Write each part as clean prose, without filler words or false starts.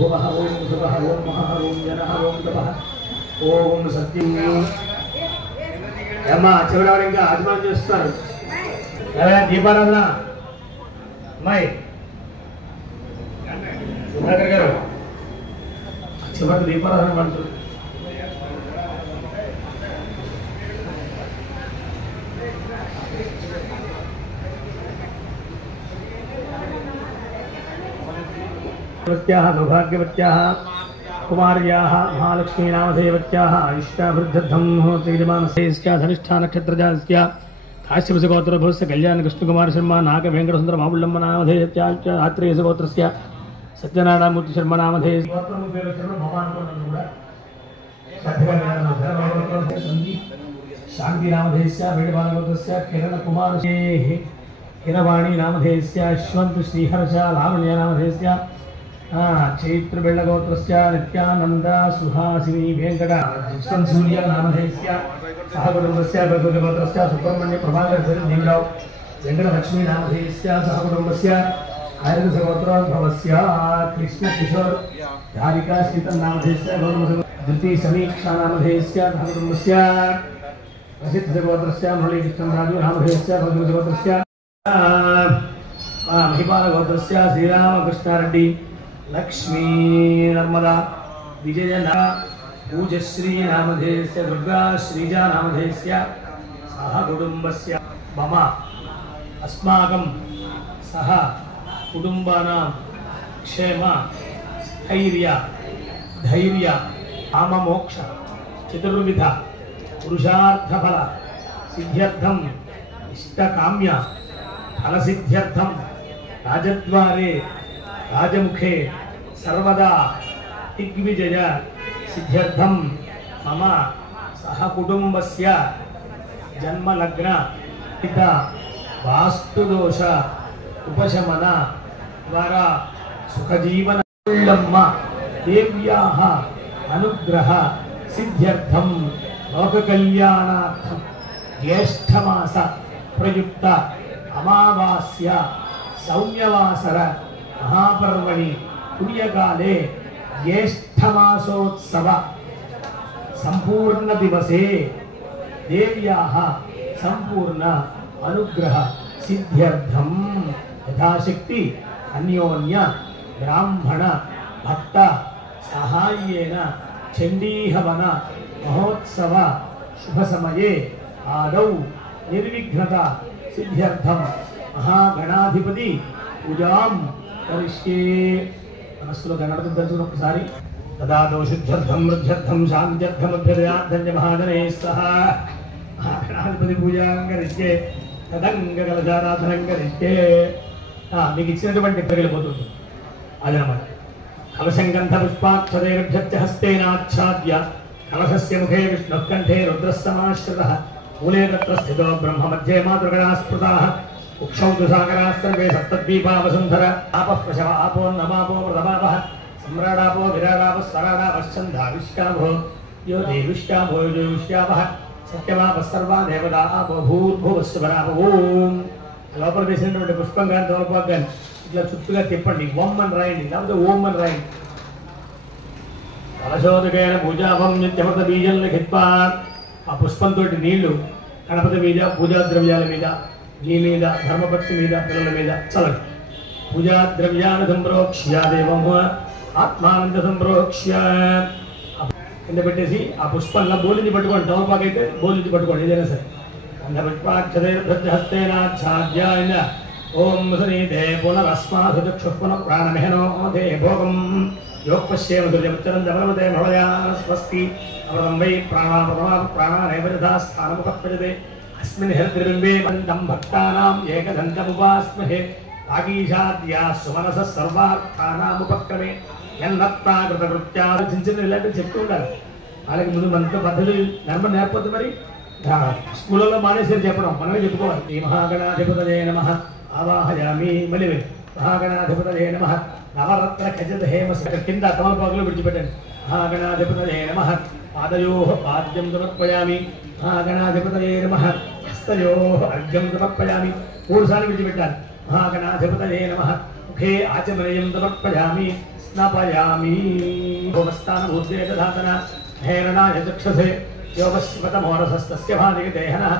भुवः ओम सुवः ओम महः ओम जनः ओम तपः ओम सत्यं అమ్మా చివరి ఇంకా ఆచమనం చేస్తారు దీపారాధన అమ్మాయి సుధాకర్ గారు చివరి దీపారాధన పడుతుంది सौभाग्यवत्याः कुमार्याः महालक्ष्मी नामधेयवत्याः आयुष्याभिवृद्ध्यर्थं श्रीमानस्या धनिष्ठा नक्षत्रजास्य काश्यपसगोत्रभवस्य कल्याण कृष्णकुमार शर्मा नाग वेंकटसुंदर माबुल्लम्ब नामधेयत्या आत्रेयसगोत्रस्य सत्यनारायणमूर्ति शर्मा नामधेय शांति नामधेयस्य वेणुबालगोत्रस्य किरण कुमार हिरवाणी नामधेयस्य यशवंत श्रीहर्ष लावण्य नामधेयस्य चैत्र बेळगोत्रस्य नित्यानंद सुहासिनी वेंकट सूर्य नामधेयस्य सहकुटुंबस्य गोत्रस्य सुब्रह्मण्य प्रभाकर देवराव वेंकटलक्ष्मी नामधेयस्य सहकुटुंबस्य आयुर्गोत्रोद्भवस्य कृष्ण किशोर धारिका शीतल नामधेयस्य द्वितीय समीक्षा नामधेयस्य सहकुटुंबस्य प्रसिद्ध गोत्रस्य मुरली कृष्णराजु नामधेयस्य गोत्रस्य महिपाल गोत्रस्य श्रीरामकृष्णारेड्डी लक्ष्मी नर्मदा विजय पूजश्री नामधेयस्य दुर्गा श्रीजा नामधेयस्य सह कुटुंबस्य मम अस्माकं सह कुटुंबानां क्षेम स्थैर्य धैर्य काममोक्ष चतुर्विध पुरुषार्थफल सिद्ध्यर्थं इष्टकाम्य फलसिद्ध्यर्थं राजद्वारे राजमुखे सर्वदा दिग्विजय सिद्ध्यर्थं मम सह कुटुंबस्य जन्मलग्न पिता वास्तुदोष उपशमन द्वारा सुखजीवन देव्याः अनुग्रह सिद्ध्यर्थं लोककल्याणार्थं ज्येष्ठमास प्रयुक्त अमावास्य सौम्यवासर महापर्वणि पुण्यकाले ज्येष्ठमासोत्सव संपूर्ण दिवसे देव्याः संपूर्ण अनुग्रह सिद्ध्यर्थं यथाशक्ति अन्योन्य ब्राह्मण भक्त सहाय्येन चंडीहवन महोत्सव शुभ समये आदौ निर्विघ्नता सिद्ध्यर्थं महागणाधिपति पूजां करिष्ये मनस्సులో గణపతి దర్శనం ఒకసారి తదాదో శుద్ధ్యర్థం వృద్ధ్యర్థం శాంత్యర్థం అభ్యుదయార్థం మహాజనే సహ గణాధిపతి పూజాం కరిష్యే తదంగ కలశారాధనం కరిష్యే మీకు ఇచ్చినటువంటి పగిలిపోతుంది అదనమాట కలశం గంధ పుష్పాక్షరైర్భ్యర్చ హస్తేనాచ్ఛాద్య కలశస్య ముఖే విష్ణుః కంఠే రుద్రः సమాశ్రితः మూలే తత్ర స్థితో బ్రహ్మ మధ్యే మాతృగణాः స్మృతాः उक्षौतु सागराः सर्वे सप्तद्वीपा वसुन्धर आपः पशव आपोन्नमापो प्रथमापः सम्राडापो विराडापः स्वराडापश्चन्दा विश्वाभो यो देविश्वाभो यो विश्वापः सत्यमापः सर्वा देवता आपो भूर्भुवस्वरापो ओम లోపల వేసినటువంటి పుష్పం గాని తోలపాకు గాని ఇట్లా చుట్టుగా తిప్పండి ఓం అని రాయండి లేకపోతే ఓం అని రాయండి కలశోదకేన పూజాభం నిత్యమత బీజం లిఖిత్వా ఆ పుష్పంతో నీళ్లు గణపతి మీద పూజా ద్రవ్యాల మీద నీ మీద ధర్మపత్ని మీద పిల్లల మీద చల్లండి పూజా ద్రవ్యాన్ని సంప్రోక్ష్య దేవం ఆత్మానంద సంప్రోక్ష్య కింద పెట్టేసి ఆ పుష్పంలో బోలించి పట్టుకోండి తమలపాకు అయితే బోలించి పట్టుకోండి ఏదైనా సరే అంధపుష్పాక్షరైర్భ్యహస్తేనాఛాద్యాయ ఓం సనీతే పునరస్మాసు చక్షుః పునః ప్రాణమేహనో దే భోగం యోగపశ్యేమ దుర్యముచ్చరం జమనమతే భవయా స్వస్తి అమృతం వై ప్రాణానైవ యథా స్థానముపత్పజతే अस्मिन् हृद्बिम्बे मन्दं भक्तानां एकदन्तमुपास्महे आगीशाद्या सुमनसः सर्वार्थानामुपक्रमे यन्नत्ता कृतकृत्या चिंचिन इलांటి చెప్తూ ఉండాలి వాళ్ళకి ముందు మంత్ర పద్ధతి నేర్పొద్దు మరి స్కూల్లో మానేసేది చెప్పడం మనమే చెప్పుకోవాలి ఈ మహాగణాధిపతయే నమః ఆవాహయామి మళ్ళీ మహాగణాధిపతయే నమః నవరత్న ఖచ్చిత హేమస్ కింద తమలపాకులో విడిచిపెట్టండి మహాగణాధిపతయే నమః पादयोः पाद्यं समर्पयामि महागणाधिपतये नमः हस्तयोः अर्घ्यं समर्पयामि पूर्वसारि विडिचिपेट्टाలి महागणाधिपतये नमः मुखे आचमनीयं समर्पयामि స్నాపయామి. భోగస్థాన భూతేకధాతన హేరణాయ చక్షసే యోగస్వతమోరసస్తస్య భాదిగదేహనః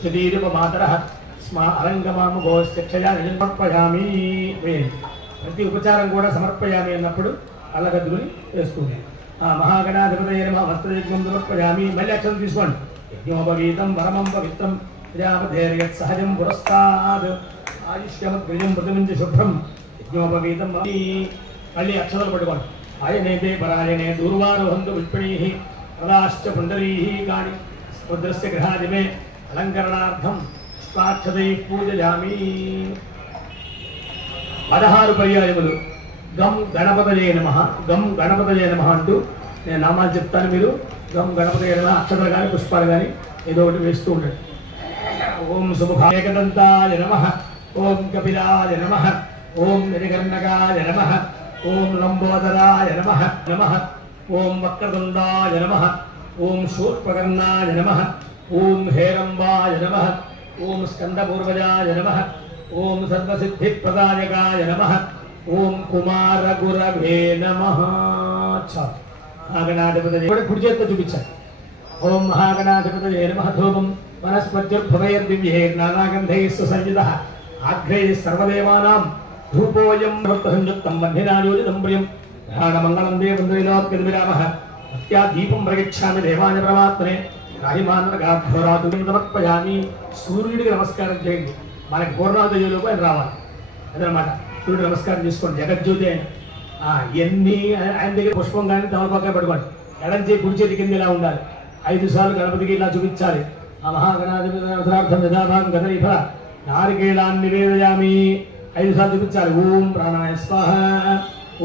సుదీరుపమాతరః స్మా అలంగమాముగోశ్చక్షయా సమర్పయామి. ప్రతి ఉపచారం కూడా సమర్పయామి అన్నప్పుడు అల్లగద్దుకుని వేసుకుంది. మహాగణాధిపతయే నమః వస్త్రయజ్ఞం సమర్పయామి. మళ్ళీ అక్షరం తీసుకోండి. యజ్ఞోపవీతం వరమం పవిత్రం ప్రజాపతేర్యత్ సహజం పురస్తాద్ ఆయుష్యమద్విజం ప్రతిమించ శుభ్రం. యజ్ఞోపవీతం మళ్ళీ అక్షరాలు పట్టుకోండి. ఆయనేతే పరాయణే దూర్వారోహంతు పుష్పిణీః ప్రదాశ్చ పుండరీః కాని సముద్రస్య గృహాదిమే అలంకరణార్థం పుష్పాక్షతైః పూజయామి. 16 పర్యాయములు గం గణపతయే నమః గం గణపతయే నమః అంటూ నేను నామాలు చెప్తాను. మీరు గం గణపతయే నమః అక్షరాలు కానీ పుష్పాలు కానీ ఏదో ఒకటి వేస్తూ ఉండండి. ఓం సుముఖాయకదంతాయ నమః ఓం కపిలాయ నమః ఓం నిరికర్ణకాయ నమః ఓం లంబోదరాయ నమః నమః ఓం వక్రతుండాయ నమః ఓం శూర్పకర్ణాయ నమః ఓం హేరంబాయ నమః ఓం స్కందపూర్వజాయ నమః ఓం సర్వసిద్ధిప్రదాయకాయ నమః ఓం కుమారగురవే నమః. మహాగణాధిపతయే కుడి చేత్తో చూపించాలి. ఓం మహాగణాధిపతయే నమః. ధూపం వనస్పత్యుర్భవైర్దివ్యైర్నానాగంధైః సుసంయుతః ఆఘ్రైః సర్వదేవానాం ధూపోయం సంయుక్తం బంధినాయోజితం ప్రియం ఘ్రాణమంగళం దేవంద్రైలోక్యవిరామః భక్త్యా దీపం ప్రయచ్ఛామి దేవాయ పరమాత్మనే రాహిమానగాఢోరాతు సమర్పయామి. సూర్యుడికి నమస్కారం చేయండి. మనకి పూర్ణోదయంలోకి ఆయన రావాలి అదనమాట. సూర్యుడు నమస్కారం చేసుకోండి. జగజ్యోతి ఆయన ఎన్ని ఆయన దగ్గర పుష్పం కానీ తమలపాకాయ పట్టుకోండి. ఎడం చేయి కుడి చేతి కింద ఇలా ఉండాలి. 5 సార్లు గణపతికి ఇలా చూపించాలి. ఆ మహాగణాధిపతార్థం యథాభాగం గదరి ఫల నారికేళాన్ని నివేదయామి. 5 సార్లు చూపించాలి. ఓం ప్రాణాయ స్వాహ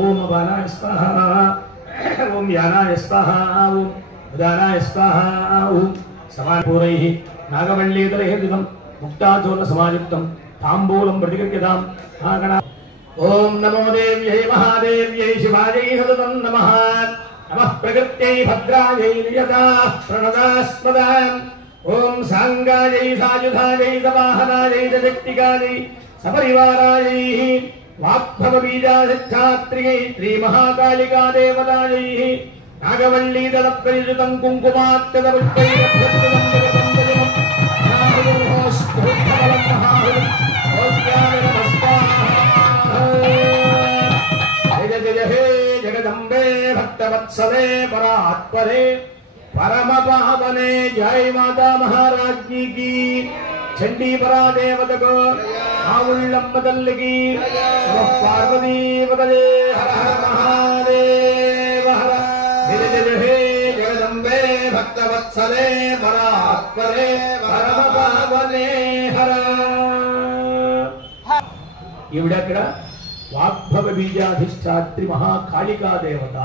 ఓం అపానాయ స్వాహ ఓం యానాయ స్వాహ ఓం ఉదానాయ స్వాహ ఓం సమానపూరైః నాగవల్లీతరహేతుకం ముక్తాచూర్ణ సమాయుక్తం తాంబూలం ప్రతిగృహ్యతాం. ఓం నమో దేవ్యై మహాదేవ్యై శివాజై సతతం నమః. నమః ప్రకృత్యై భద్రాయై నియతాః ప్రణదాస్పదాం. ఓం సాంగాయై సాయుధాయై సవాహనాయై జగత్తికాయై సపరివారాయై వాగ్భవబీజాధిష్టాత్రియై శ్రీమహాకాళికా దేవతాయై నాగవల్లీదళ పరిజుతం కుంకుమాత్యదపుష్పైరభ్యర్థితం జగ జయ హే జగదంబే భక్తవత్సలే పరాత్పరే పరమ పావనే జై మాతా మహారాజ్ఞి की చండీ పరాదేవతకు ఆవుళ్ళమ్మ తల్లికి పార్వతీపతయే హర హర మహాదేవ హర. జయ జయ హే జగదంబే భక్తవత్సలే పరాత్పరే పరమ పావనే హర. ఈవిడక్కడ వాగ్భవ బీజాధిష్టాత్రి మహాకాళికా దేవత.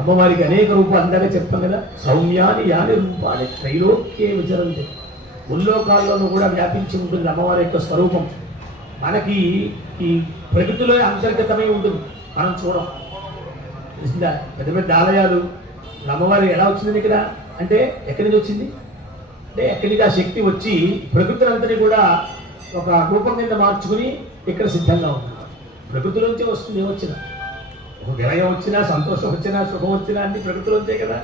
అమ్మవారికి అనేక రూపాలు అందాక చెప్తాం కదా. సౌమ్యాని యాని రూపాన్ని త్రైలోక్యే విచరంతి. ముల్లోకాల్లోనూ కూడా వ్యాపించి ఉంటుంది అమ్మవారి యొక్క స్వరూపం. మనకి ఈ ప్రకృతిలో అంతర్గతమై ఉంటుంది, మనం చూడం. తెలిసిందా? పెద్ద పెద్ద ఆలయాలు అమ్మవారి ఎలా వచ్చింది ఇక్కడ అంటే ఎక్కడి నుంచి వచ్చింది అంటే ఎక్కడి నుంచి ఆ శక్తి వచ్చి ప్రకృతిని అంతని కూడా ఒక రూపం కింద మార్చుకుని ఇక్కడ సిద్ధంగా ఉంది. ప్రకృతిలోంచి వస్తుంది. ఏమొచ్చినా ఒక విలయం వచ్చినా సంతోషం వచ్చినా సుఖం వచ్చినా అన్ని ప్రకృతిలోంచే కదా.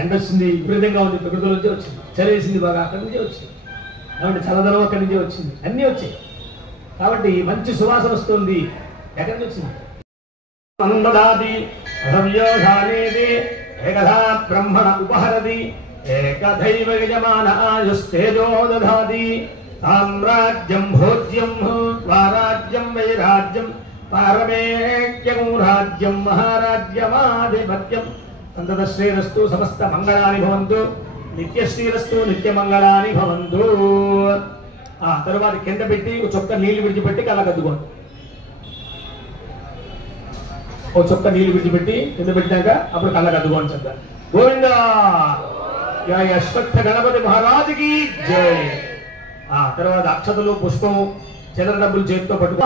ఎండ వచ్చింది విపరీతంగా ఉంది, ప్రకృతిలోంచే వచ్చింది. చలేసింది బాగా, అక్కడి నుంచే వచ్చింది. కాబట్టి చల్లదనం అక్కడి నుంచే వచ్చింది. అన్నీ వచ్చాయి. కాబట్టి మంచి సువాసన వస్తుంది. ఎక్కడి నుంచి వచ్చింది? అనుదదాతి రవ్యోధానేది ఏకధా బ్రహ్మణ ఉపహరతి ఏకధైవ యజమాన ఆయుస్తేజో దధాతి. సామ్రాజ్యం భోజ్యం స్వరాజ్యం వైరాజ్యం పారమేక్యం రాజ్యం మహారాజ్యమాధిపత్యం. సంతత శ్రీరస్తు సమస్త మంగళాని భవంతు. నిత్యశ్రీరస్తు నిత్యమంగళాని భవంతు. తరువాత కింద పెట్టి ఒక చొక్క నీళ్లు విడిచిపెట్టి కళ్ళకద్దుకోండి. ఒక చొక్క నీళ్లు విడిచిపెట్టి కింద పెట్టాక అప్పుడు కళ్ళకద్దుకోండి. చక్క గోవింద జయ అశ్వత్థ గణపతి మహారాజుకి జై. తర్వాత అక్షతలు పుష్పము చంద్ర డబ్బులు చేతితో పట్టుకో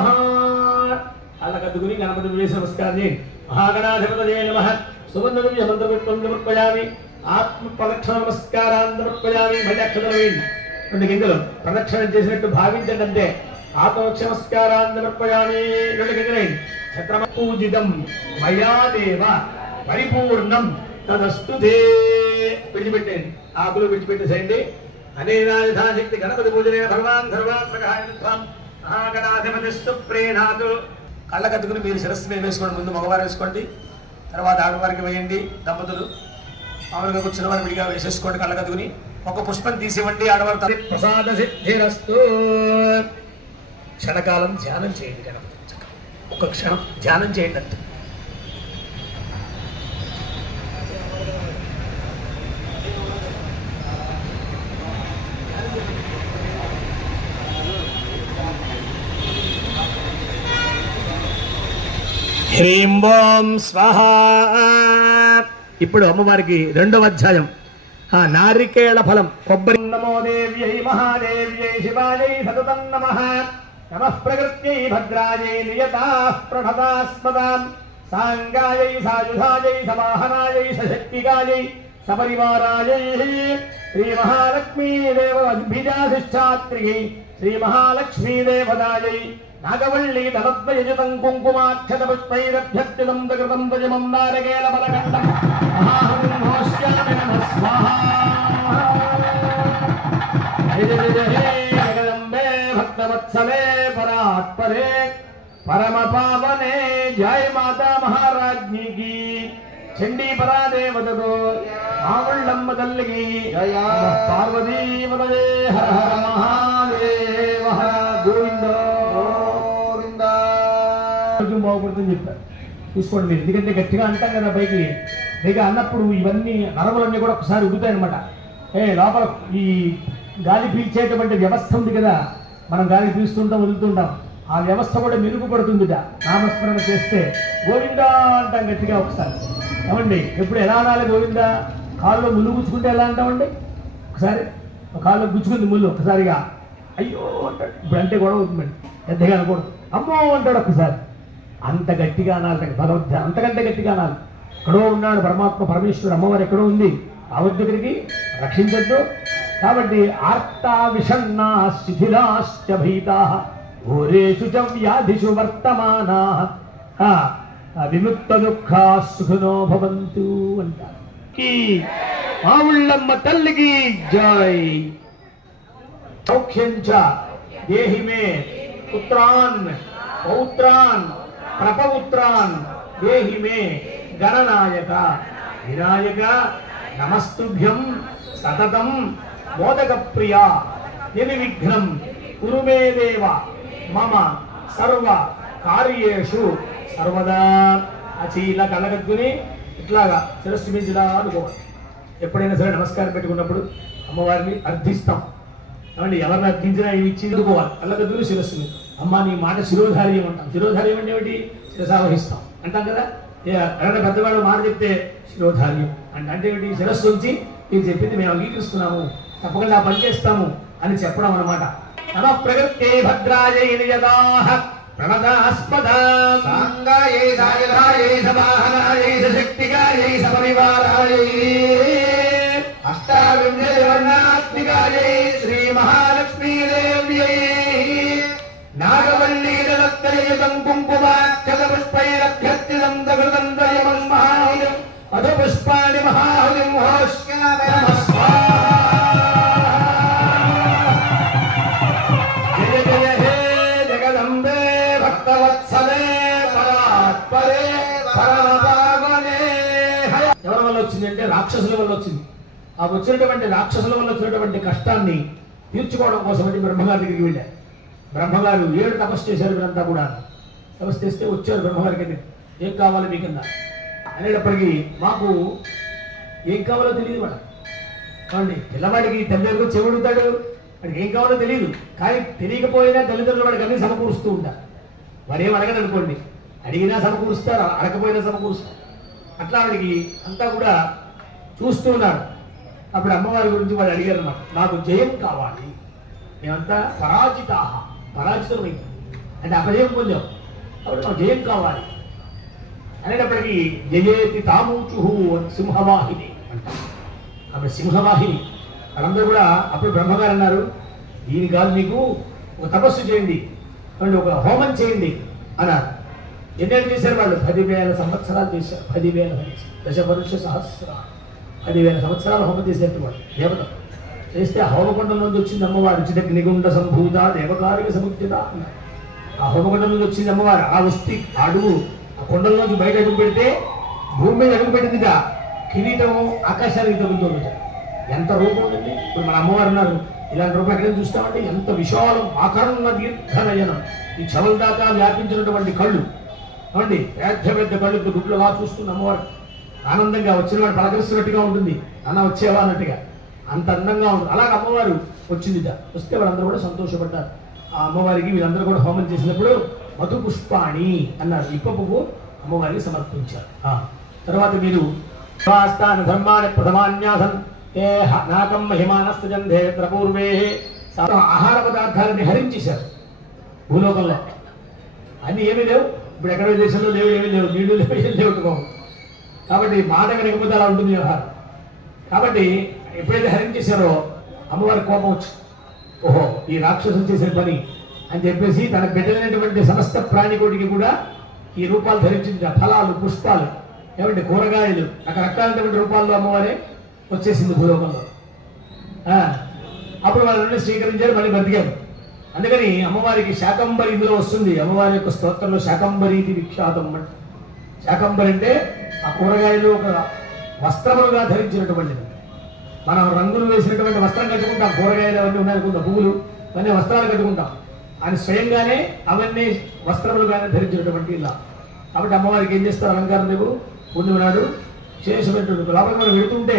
కళ్ళకద్దుకుని గణపతి వేసి నమస్కారం చేయండి. మహాగణాధిపతయే నమః. సువర్ణదివ్య మంత్రపుష్పం సమర్పయామి. ఆత్మ ప్రదక్షిణ నమస్కారాన్ని సమర్పయామి. మళ్ళీ అక్షతలు వేయండి. 2 గింజలు ప్రదక్షిణం చేసినట్టు భావించండి. అంటే ఆత్మక్షమస్కారాంతర్పయామి. పూజితం మయా దేవ పరిపూర్ణం తదస్తు తే. విడిచిపెట్టండి, ఆకులు విడిచిపెట్టేసేయండి. అనేనాశక్తి గణపతి పూజనే భగవాన్ సర్వాత్మకం మహాగణాధిపతిస్తు ప్రేణాతు. కళ్ళ కట్టుకుని మీరు శిరస్సు మీద వేసుకోండి. ముందు మగవారు వేసుకోండి, తర్వాత ఆడవారికి వేయండి. దంపతులు మామూలుగా కూర్చున్న వారు విడిగా వేసేసుకోండి. కళ్ళ కట్టుకుని ఒక పుష్పం తీసివ్వండి. ఆడవారు ప్రసాద సిద్ధిరస్తు. క్షణకాలం ధ్యానం చేయండి. గణపతి ఒక క్షణం ధ్యానం చేయండి అంతే. హ్రీం ఓం స్వాహ. ఇప్పుడు అమ్మవారికి 2వ అధ్యాయం నారికేళ ఫలం కొబ్బరి. నమో దేవ్యై మహాదేవ్యై శివాయై సతతం నమః. నమః ప్రకృత్యై భద్రాయై నియతాః ప్రణతాస్మదాం. సాంగాయై సాయుధాయై సవాహనాయై సశక్తికాయై సపరివారాయై శ్రీ మహాలక్ష్మీ దేవద్భిజాధిష్టాత్రియై శ్రీ మహాలక్ష్మీ దేవదాయై నాగవల్లి దళద్వయజుతం కుంకుమాక్షత పుష్పైరభ్యర్చితం దకృతం ధ్వజమం నారకేళ బలకండం మహాహృంహోష్యామి నమః స్వాహా. జగదంబే భక్తవత్సలే పరాత్పరే పరమ పావనే జయ మాతా మహారాజ్ఞి కీ. చండీ పరాదేవతకు మావుళ్ళమ్మ తల్లికి పార్వతీపదే. హర హర మహాదేవ. గోవింద బాగుపడుతుందని చెప్పారు. చూసుకోండి మీరు, ఎందుకంటే గట్టిగా అంటాం కదా పైకి. పైగా అన్నప్పుడు ఇవన్నీ నరములన్నీ కూడా ఒకసారి ఉగుతాయి అనమాట. లోపల ఈ గాలి పీల్చేటువంటి వ్యవస్థ ఉంది కదా, మనం గాలి పీల్స్తుంటాం వదులుతుంటాం, ఆ వ్యవస్థ కూడా మెరుగుపడుతుందిట నామస్మరణ చేస్తే. గోవిందా అంటాం గట్టిగా ఒకసారి. ఏమండి ఎప్పుడు ఎలా అనాలి గోవిందా? కాళ్ళలో ముళ్ళు గుచ్చుకుంటే ఎలా అంటామండి? ఒకసారి కాళ్ళలో గుచ్చుకుంది ముళ్ళు ఒకసారిగా అయ్యో అంటాడు. ఇప్పుడు అంటే గొడవ అవుతుందండి, పెద్దగా అనకూడదు. అమ్మో అంటాడు ఒక్కసారి. అంత గట్టిగా అనాలి భగవద్ధ్యానం, అంతకంటే గట్టిగా అనాలి. ఎక్కడో ఉన్నాడు పరమాత్మ పరమేశ్వరుడు, అమ్మవారు ఎక్కడో ఉంది. ఆవిడ దగ్గరికి రక్షించద్దు. కాబట్టి ఆర్తా విషణ్ణా శిథిలాశ్చ భీతాః ఘోరేషు చ వ్యాధిషు వర్తమానాః విముక్త దుఃఖా సుఖినో భవంతు అంటారు. మావుళ్ళమ్మ తల్లికి జై. సౌఖ్యం చ దేహి మే పుత్రాన్ పౌత్రాన్ ప్రపౌత్రాన్ దేహి మే గణనాయక వినాయక నమస్తుభ్యం సతతం మోదక ప్రియా నిర్విఘ్నం కురు మే దేవ మమ సర్వ కార్యేషు సర్వదా. అచీల కళ్ళగద్దుని ఇట్లాగా శిరస్సు మించిలా అనుకోవాలి. ఎప్పుడైనా సరే నమస్కారం పెట్టుకున్నప్పుడు అమ్మవారిని అర్థిస్తాం. ఏమండి ఎవరిని అర్థించినా ఇవి ఇచ్చి అందుకోవాలి. కళ్ళగద్దుని శిరస్సుని అమ్మ నీ మాట శిరోధార్యం అంటాం. శిరోధార్యం అంటే ఏమిటి? శిరసావహిస్తాం అంటాం కదా. ఎవరైనా పెద్దవాళ్ళు మాట చెప్తే శిరోధార్యం అంటే ఏమిటి? శిరస్సు ఉంచి మీరు చెప్పింది మేము అంగీకరిస్తున్నాము, తప్పకుండా పని చేస్తాము అని చెప్పడం అన్నమాట. నమ ప్రకృతే భద్రాయై నియతాః ప్రణతాస్పదా సాంగాయై సాయుధాయై సవాహనాయై సశక్తికాయై సపరివారాయై అష్టావింశతివర్ణాత్మికాయై శ్రీ మహాలక్ష్మీ దేవ్యై నాగవల్లి దళత్రయుతం కుంకుమాక్షత పుష్పైరభ్యర్చితం దకృతం త్వయమం మహాహుతిం అధు పుష్పాణి మహాహుతిం హోష్యామి నమః స్వాహా. జయ జయ హే జగదంబే భక్తవత్సలే పరాత్పరే పరమ పావనే. ఎవరి వల్ల వచ్చిందంటే రాక్షసుల వల్ల వచ్చింది. ఆ వచ్చినటువంటి రాక్షసుల వల్ల వచ్చినటువంటి కష్టాన్ని తీర్చుకోవడం కోసమని బ్రహ్మగారి దగ్గరికి వెళ్ళారు. బ్రహ్మగారు 7 తపస్సు చేశారు. వీరంతా కూడా తపస్సు చేస్తే వచ్చారు బ్రహ్మగారికి. ఏం కావాలి మీకన్నా అనేటప్పటికీ మాకు ఏం కావాలో తెలియదు మేడం. కావండి పిల్లవాడికి తల్లిదండ్రులు చెవుడుతాడు, వాడికి ఏం కావాలో తెలియదు. కానీ తెలియకపోయినా తల్లిదండ్రులు వాడికి అన్ని సమకూరుస్తూ ఉంటారు. వాడు ఏం అడగడు అనుకోండి, అడిగినా సమకూరుస్తారు, అడగపోయినా సమకూరుస్తారు. అట్లా వాడికి అంతా కూడా చూస్తూ ఉన్నాడు. అప్పుడు అమ్మవారి గురించి వాడు అడిగారు అన్నమాట. నాకు జయం కావాలి, మేమంతా పరాజితమైంది అంటే అపజయం పొందాం, అప్పుడు నాకు జయం కావాలి అనేటప్పటికీ జయేతి తామూచు సింహవాహిని అంటారు. ఆమె సింహవాహిని. వాళ్ళందరూ కూడా అప్పుడు బ్రహ్మగారు అన్నారు, దీని కాదు మీకు ఒక తపస్సు చేయండి, వాళ్ళు ఒక హోమం చేయండి అన్నారు. ఎన్నేళ్ళు చేశారు వాళ్ళు? 10,000 సంవత్సరాలు చేశారు. 10,000 దశపరుష సహస్ర 10,000 సంవత్సరాలు హోమం చేసేట్టు వాళ్ళు దేవత చేస్తే ఆ హోమకొండం నుంచి వచ్చింది అమ్మవారు. చిదగ్నిగుండ సంభూత దేవకారిక సముద్యత అన్నారు. ఆ హోమకొండం నుంచి వచ్చింది అమ్మవారు. ఆ వస్తి అడుగు ఆ కొండల్లోంచి బయట అడుగు పెడితే భూమి మీద అడుగు పెట్టిందిగా కిరీటం ఆకాశానికి తగులుతుంది. ఎంత రూపం ఉందండి. ఇప్పుడు మన అమ్మవారు ఉన్నారు, ఇలాంటి రూపం ఎక్కడైనా చూస్తామంటే ఎంత విశాలం ఆకారం దీర్ఘనయనం, ఈ చెవుల దాకా వ్యాపించినటువంటి కళ్ళు అవండి, పెద్ద పెద్ద కళ్ళు గుడ్లు అలా చూస్తున్న అమ్మవారు ఆనందంగా వచ్చిన వాడు పలకరిస్తున్నట్టుగా ఉంటుంది. అన్న వచ్చేవా అన్నట్టుగా అంత అందంగా ఉంటుంది. అలాగే అమ్మవారు వచ్చింది. వస్తే వాళ్ళందరూ కూడా సంతోషపడ్డారు. ఆ అమ్మవారికి వీళ్ళందరూ కూడా హోమం చేసినప్పుడు మధు పుష్పాణి అన్నారు, ఇప్ప పువ్వు అమ్మవారికి సమర్పించారు. తర్వాత మీరు ధర్మాన్ని ప్రథమాన్యాసం నాకం మహిమానస్తజంధే పూర్వే ఆహార పదార్థాలని హరించేశారు భూలోకంలో. అన్ని ఏమీ లేవు, ఇప్పుడు ఎక్కడ దేశంలో లేవు, ఏమీ లేవు, నీళ్లు లేవు, ఏం లేవు. కాబట్టి మాట కనుకపోతే అలా ఉంటుంది వ్యవహారం. కాబట్టి ఎప్పుడైతే హరించేశారో అమ్మవారి కోపం వచ్చి, ఓహో ఈ రాక్షసులు చేసే పని అని చెప్పేసి తనకు పెట్టినటువంటి సమస్త ప్రాణికోటికి కూడా ఈ రూపాలు ధరించింది. ఫలాలు, పుష్పాలు, ఏమంటే కూరగాయలు, రకరకాలైనటువంటి రూపాల్లో అమ్మవారే వచ్చేసింది భూలోకంలో. అప్పుడు వాళ్ళని స్వీకరించారు, మళ్ళీ బతికారు. అందుకని అమ్మవారికి శాకంబరి ఇందులో వస్తుంది. అమ్మవారి యొక్క స్తోత్రంలో శాకంబరీతి విఖ్యాతం. శాకంబరి అంటే ఆ కూరగాయలు ఒక వస్త్రములుగా ధరించినటువంటిది. మనం రంగులు వేసినటువంటి వస్త్రం కట్టుకుంటాం, కూరగాయలు అవన్నీ ఉన్నాయనుకుంటాం, పువ్వులు అవన్నీ వస్త్రాలు కట్టుకుంటాం. ఆయన స్వయంగానే అవన్నీ వస్త్రములుగానే ధరించినటువంటి ఇలా. కాబట్టి అమ్మవారికి ఏం చేస్తారు? అలంకారం రేపు పూర్ణిమ నాడు చేసినటువంటి లోపలికి మనం వెళుతుంటే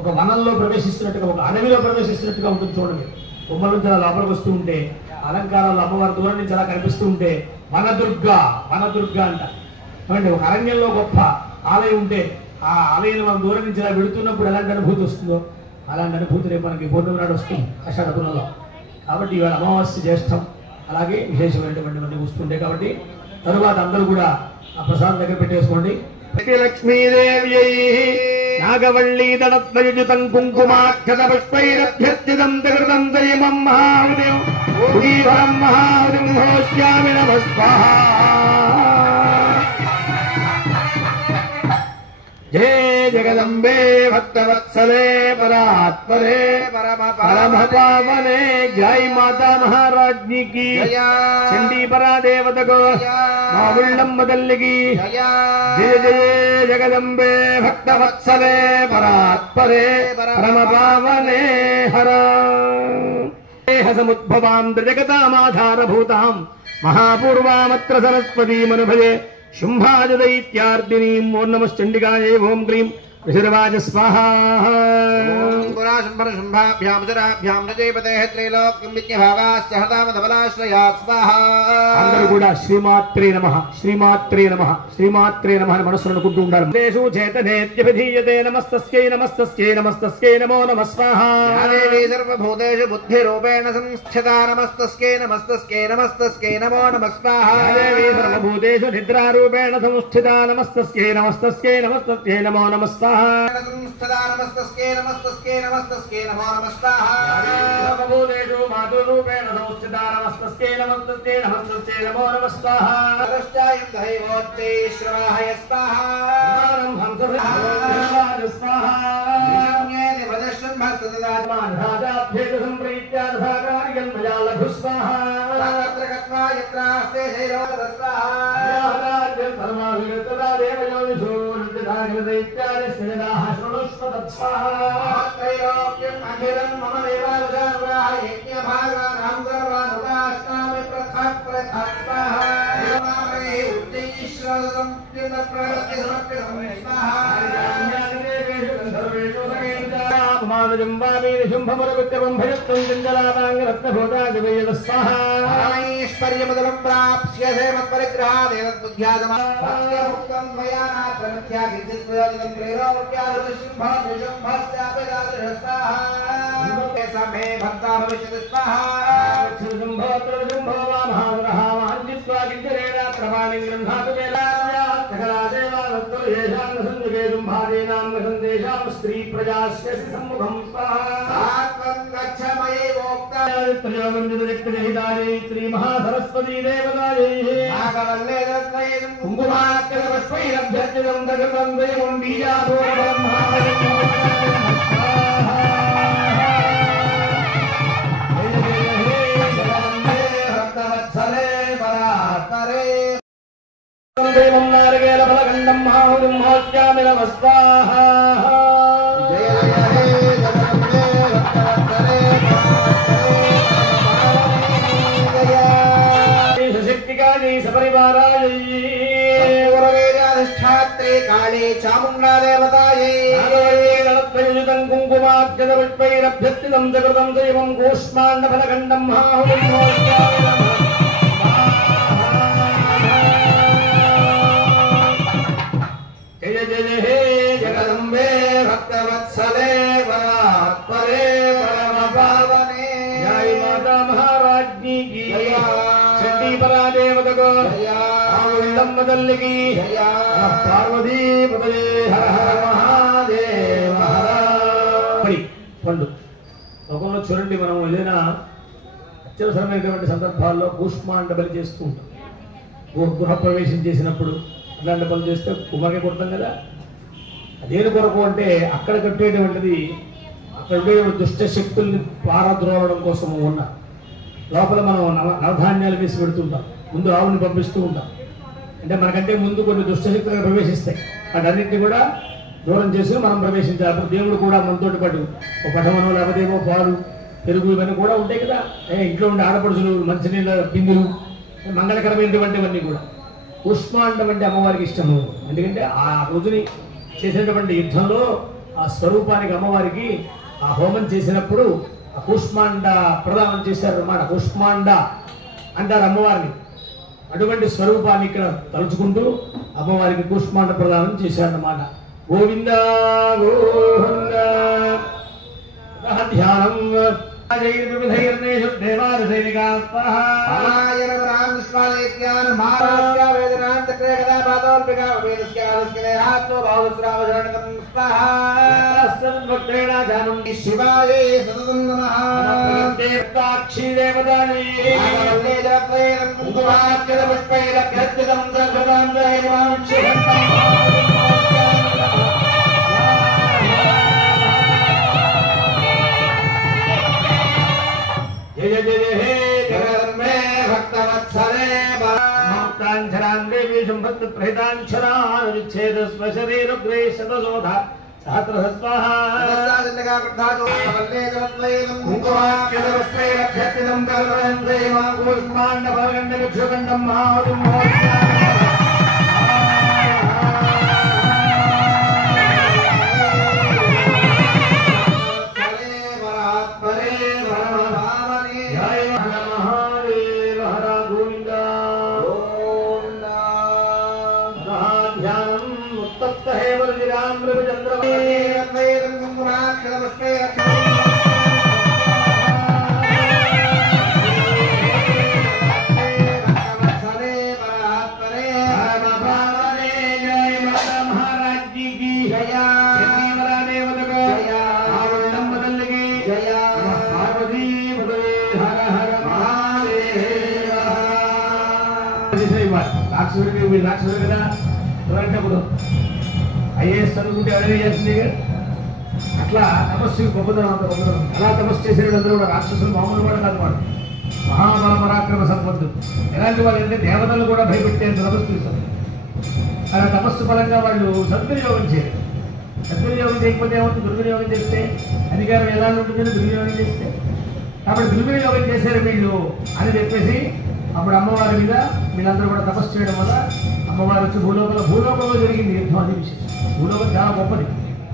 ఒక వనంలో ప్రవేశిస్తున్నట్టుగా, ఒక అడవిలో ప్రవేశిస్తున్నట్టుగా ఉంటుంది. చూడండి, బొమ్మల నుంచి అలా లోపలికి వస్తూ ఉంటే అలంకారాలు అమ్మవారి దూరం నుంచి అలా కనిపిస్తూ ఉంటే వనదుర్గ అంట. ఒక అరణ్యంలో గొప్ప ఆలయం ఉంటే ఆ ఆలయం మనం దూరం నుంచి అలా వెళుతున్నప్పుడు ఎలాంటి అనుభూతి వస్తుందో అలాంటి అనుభూతి రేపు మనకి పూర్ణిమ నాడు వస్తుంది ఆషాఢపురంలో. కాబట్టి ఇవాళ అమావాస్య జ్యేష్టం, అలాగే విశేషమైనటువంటి వస్తుండే. కాబట్టి తరువాత అందరూ కూడా ఆ ప్రసాదం దగ్గర పెట్టేసుకోండి. లక్ష్మీదేవ్యై నాగవల్లి దళత్వయుతం కుంకుమాక్షత పుష్పైరభ్యర్చితం త్రికృతం దయమం మహావృం పురీవరం మహావృం హోష్యామి నమస్వాహ. జయ జగదంబే భక్తవత్సలే పరాత్పరే పరమ పావనే జై మాతా మహారాజ్ఞి కి చండీ పరాదేవతకు మా ఉళ్ళమ్మ తల్లికి జయ జయ జగదంబే భక్తవత్సలే పరాత్పరే పరమ పావనే హర. సముద్భవాం త్రిజగతామాధారభూతాం మహాపూర్వామత్ర సరస్వతీమనుభజే శుంభాజ దైత్యార్దినీం. ఓం నమశ్చండికాయై ఓం క్లీం విశర్వాజ స్వాహా. అందరూ కూడా శ్రీమాత్రే నమః శ్రీమాత్రే నమః శ్రీమాత్రే నమః అని మనస్సును అనుకుంటూ ఉండాలి. దేశు చేతనేత్యభిధీయతే నమస్తస్యై నమస్తస్యై నమస్తస్యై నమో నమః స్వాహా. దేవీ సర్వభూతేషు బుద్ధిరూపేణ సంస్థితా నమస్తస్యై నమస్తస్యై నమస్తస్యై నమో నమః స్వాహా. దేవీ సర్వభూతేషు నిద్రారూపేణ సంస్థితా నమస్తస్యై నమస్తస్యై నమస్తస్యై నమో నమః స్వాహా. నమస్తస్యై నమస్తస్యై నమస్తస్యై నమో నమః స్వాహా. సర్వభూతేషు మాతృరూపేణ సంస్థితా నమస్తస్యై నమస్తస్యై నమస్తస్యై నమో నమః స్వాహా. దృష్టాయం దైవోత్తై శ్రవాహయ స్వాహా. మానం హంస స్వాహా. నిజమ్యేతి వదశ్రం భక్తదాత్మాన్ రాజాభ్యేత సంప్రీత్యా సహకార్యం మయా లఘు స్వాహా. తత్ర గత్వా యత్రాస్తే శైరవద స్వాహా. యాదాద్యం పరమావిరతదా దేవయోనిషో దైత్యాని శ్రీదాః శృణుష్వ తత్స్వాహా. త్రైలోక్యం అఖిలం మమ దేవానుజానుగ్రహ యజ్ఞభాగానాం సర్వానుగాష్టామి పృథక్ పృథక్ స్వాహా. దేవామహే ఉత్తైశ్వరం త్రిమత్ప్రవృత్తి సమర్పితం స్వాహా. మానజం వామీని శుంభమురగుత్యవం భయత్వం చింజలానాంగరత్నభూతాగవేద స్వాహా. పరమైశ్వర్యముదలం ప్రాప్స్యసే మత్పరిగ్రహాదేవద్బుద్ధ్యాసమం మయా నాత్రమిథ్యా కించిత్ ప్రయోజనం త్రైలోక్యాధి శుంభాశుంభాస్యాపేదాదృశ స్వాహా. సమే భక్తా భవిష్యతి స్వాహా. శుంభోత్రశుంభో వా మహాసురః మహంజిత్వా కించరేణ ప్రమాణి గృహ్ణాతు వేలాయ సకలా దేవానత్వ యేషాం సంయుగే శుంభాదీనాం సందేశాం స్త్రీ ప్రజాస్య సమ్ముఖం స్వాహా. ఆత్మం గచ్చ మయే మోక్తా శ్రీ మహాసరస్వతీ దేవతాయై కుంకుమాక్షరపుష్పైరభ్యర్చితం దగతం దైవం దేవం నారగేల ఫలగండం మాహురం మోక్ష్యామి నమస్వాహ శక్తికాళీ సపరివారాయైష్ఠాత్రే కాళీ చాముండా దేవతాయై కుంకుమాక్షర పుష్పైరభ్యర్చితం జగతం దైవం కూష్మాండ ఫలగండం మాహురం మోక్ష్యామి जय जय हे जगदम्बे भक्तवत्सले परात्परे परम पावने जय माता महाराज्ञी की छठी परा देवता को मदल्ली की पार्वती पदे हर हर महादेव పండు లోకంలో చూడండి మనం ఏదైనా అత్యవసరమైనటువంటి సందర్భాల్లో కూష్మాండ బలి చేస్తూ ఉంటాం గృహ ప్రవేశం చేసినప్పుడు ఇలాంటి పనులు చేస్తే కుమ్మకే కొడతాం కదా. అదేని కొరకు అంటే అక్కడ కట్టేటువంటిది అక్కడ ఉండే దుష్ట శక్తుల్ని పారద్రోవడం కోసం ఉన్న లోపల మనం నవధాన్యాలు వేసి పెడుతుంటాం. ముందు ఆవుని పంపిస్తూ ఉంటాం. అంటే మనకంటే ముందు కొన్ని దుష్ట శక్తులు ప్రవేశిస్తాయి. వాటన్నింటినీ కూడా దూరం చేసి మనం ప్రవేశించాలి. అప్పుడు దేవుడు కూడా మనతోటి పాటు ఒక పఠమనో లేకపోతే ఏమో పాలు పెరుగు ఇవన్నీ కూడా ఉంటాయి కదా. ఇంట్లో ఉండే ఆడపడుచులు మంచినీళ్ళ బిందులు మంగళకరమైనటువంటివన్నీ కూడా కూష్మాండం అంటే అమ్మవారికి ఇష్టము. ఎందుకంటే ఆ రోజుని చేసేటువంటి యుద్ధంలో ఆ స్వరూపానికి అమ్మవారికి ఆ హోమం చేసినప్పుడు ఆ కూష్మాండ ప్రదానం చేశారన్నమాట. కూష్మాండ అంటారు అమ్మవారిని. అటువంటి స్వరూపాన్ని ఇక్కడ తలుచుకుంటూ అమ్మవారికి కూష్మాండ ప్రదానం చేశారన్నమాట. గోవింద గోవింద ధ్యానం जय जय हे जगदम्बे भक्तवत्सले भक्तांचरान् देवी संभक्त प्रहितांचरान् विच्छेद स्वशरीरुग्रे शतशोधा सहस्रस्वाहा सहस्राजनका प्रधातो वल्ले जगत्वैनं कुङ्कुमाक्षरपुष्पे रक्षतिनं कर्मं देवा कूष्माण्डभवगण्ड विक्षुगण्डं महावदुं రాక్షసుడు కదా ఎవరంటప్పుడు ఐఏఎస్ చదువుకుంటే ఎవరైనా చేస్తుంది. అట్లా తపస్సు గొప్పతనం అంత గొప్పతనం. అలా తపస్సు చేసే అందరూ కూడా రాక్షసులు మామూలు కూడా కాదు. వాడు మహాబల పరాక్రమ సంపన్నులు. ఎలాంటి వాళ్ళు అంటే దేవతలు కూడా భయపెట్టేంత తపస్సు చేస్తారు. అలా తపస్సు పరంగా వాళ్ళు సద్వినియోగం చేయరు. సద్వినియోగం చేయకపోతే ఏమవుతుంది? దుర్వినియోగం చేస్తే అధికారం ఎలా ఉంటుంది? దుర్వినియోగం చేస్తే. కాబట్టి దుర్వినియోగం చేశారు వీళ్ళు అని చెప్పేసి అప్పుడు అమ్మవారి మీద వీళ్ళందరూ కూడా తపస్సు చేయడం వల్ల అమ్మవారు వచ్చి భూలోకంలో జరిగింది యుద్ధం. అది విశేషం. భూలోకం చాలా గొప్పది.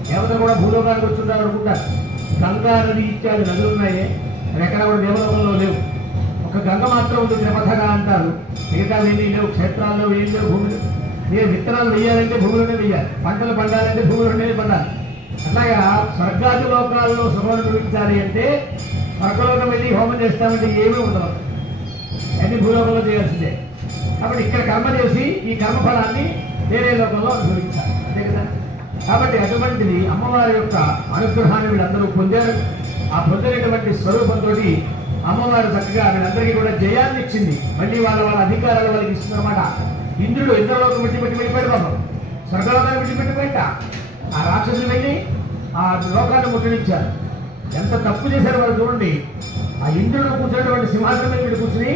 దేవతలు కూడా భూలోకానికి వచ్చుంటారు అనుకుంటారు. గంగా నది ఇత్యాది నదులు ఉన్నాయి. అవి ఎక్కడ కూడా దేవలోకంలో లేవు. ఒక గంగ మాత్రం ఉంది, త్రిపథగా అంటారు. మిగతా ఏమీ లేవు. క్షేత్రాల్లో ఏం లేవు. భూములు నేను విత్తనాలు వేయాలంటే భూములనే వేయాలి. పంటలు పండాలంటే భూములనే పండాలి. అట్లాగా స్వర్గాది లోకాల్లో శుభం చూపించాలి అంటే స్వర్గలోకం వెళ్ళి హోమం చేస్తామంటే ఏమీ ఉండవు. అన్ని భూలోకంలో చేయాల్సిందే. కాబట్టి ఇక్కడ కర్మ చేసి ఈ కర్మఫలాన్ని వేరే లోకంలో అనుభవించాలి. అంతే కదా. కాబట్టి అటువంటిది అమ్మవారి యొక్క అనుగ్రహాన్ని వీళ్ళందరూ పొందారు. ఆ పొందినటువంటి స్వరూపంతో అమ్మవారు చక్కగా వీళ్ళందరికీ కూడా జయాన్ని ఇచ్చింది. మళ్ళీ వాళ్ళ అధికారాలు వాళ్ళకి ఇస్తుందన్నమాట. ఇంద్రుడు ఇంద్రలోకం విడిచిపెట్టిపోయాడు పాపం, స్వర్గలోకాన్ని విడిచిపెట్టిపోయింట. ఆ రాక్షసులు వెళ్ళి ఆ లోకాన్ని ముట్టడించారు. ఎంత తప్పు చేశారు వాళ్ళు చూడండి. ఆ ఇంద్రుడు కూర్చున్నటువంటి సింహాసనం మీద కూర్చుని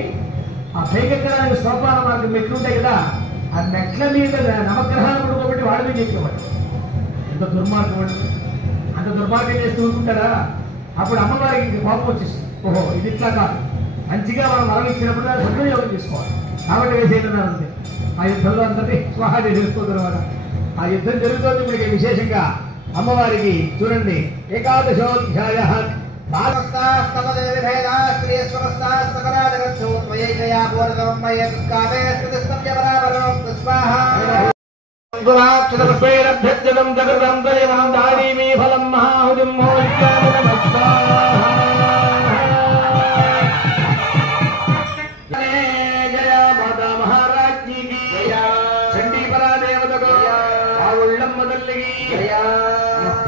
ఆ పైకెక్కడానికి సోపాన మార్గం మెట్లు ఉంటాయి కదా, ఆ మెట్ల మీద నవగ్రహాలు పడుకోబట్టి వాళ్ళ మీద చేసుకోబట్టి ఎంత దుర్మార్గం అండి. అంత దుర్మార్గం చేస్తూ ఉంటుంటారా? అప్పుడు అమ్మవారికి కోపం వచ్చేసింది. ఓహో ఇది ఇట్లా కాదు, మంచిగా మనం వరం ఇచ్చినప్పుడు సద్వినియోగం చేసుకోవాలి కాబట్టి వేసేయన్నారు అంతే. ఆ యుద్ధంలో అందరినీ స్వాహా చేసేసుకోదన్నమాట. ఆ యుద్ధం జరుగుతోంది మీకు విశేషంగా. అమ్మవారికి చూడండి ఏకాదశోధ్యాయ ఫలం మహాహుజం జయ మాతా మహారాజ్ఞికి చండీ పరాదేవతకు ఆవుళ్ళమ్మ తల్లికి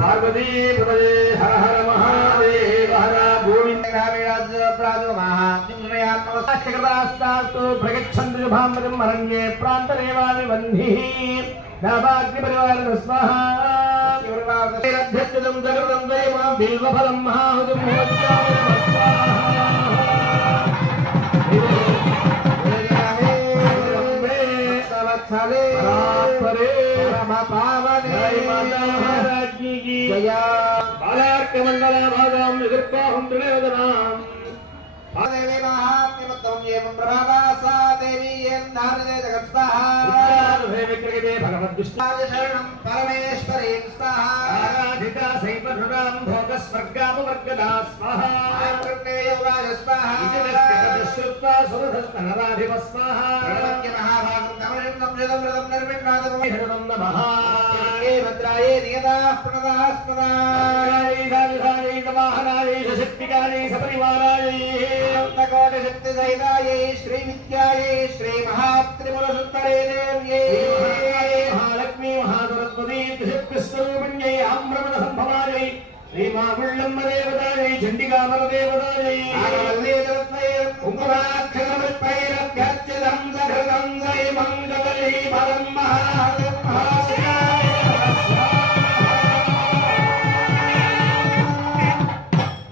పార్వతీ పదే హర హర మహాదేవ హర గోవిందాస్తు ప్రగచ్చందు శుభామృతం అరణ్యే ప్రాంతరేవాణి వంధి నాభాగ్ని పరివార స్వాహాభ్యర్థం జగృతం దైవం బిల్వఫలం మహాహుజం బాలార్కమండలాభాగం ఎదుర్కోహం త్రివేదనాం దేవి మహాత్మ్యమత్వం ఏవం ప్రభావాసా దేవి యంధానదే జగత్స్వాహా విక్రయతే భగవద్విష్ణాయ శరణం పరమేశ్వరీ స్వాహా ఆరాధితా సైపధురాం భోగస్వర్గాపవర్గదా స్వాహా కృష్ణేయవాయ స్వాహా శ్రుత్వా సురధస్తనరాధిప స్వాహా ప్రణవత్య మహాభాగం కమలం సంజదం వ్రతం నిర్విఘ్నాదం హృదం నమః ఏ భద్రాయే నియదా ప్రణదాస్పదాయ ధారిధారై సమాహనాయ శక్తికాయ సపరివారాయ కోటి శక్తి సహితాయే శ్రీ విద్యాయే శ్రీ మహాత్రిపుర సుందరే దేవ్యే మహాలక్ష్మీ మహాసరస్వతీ త్రిశక్తిస్వరూపిణ్యై ఆమ్రమణ సంభవాయై శ్రీమాగుళ్ళమ్మ దేవతాయై చండికామర దేవతాయై కుంకుమాక్షరమృత్పైరభ్యర్చితం సఘృతం దై మంగళీ పరం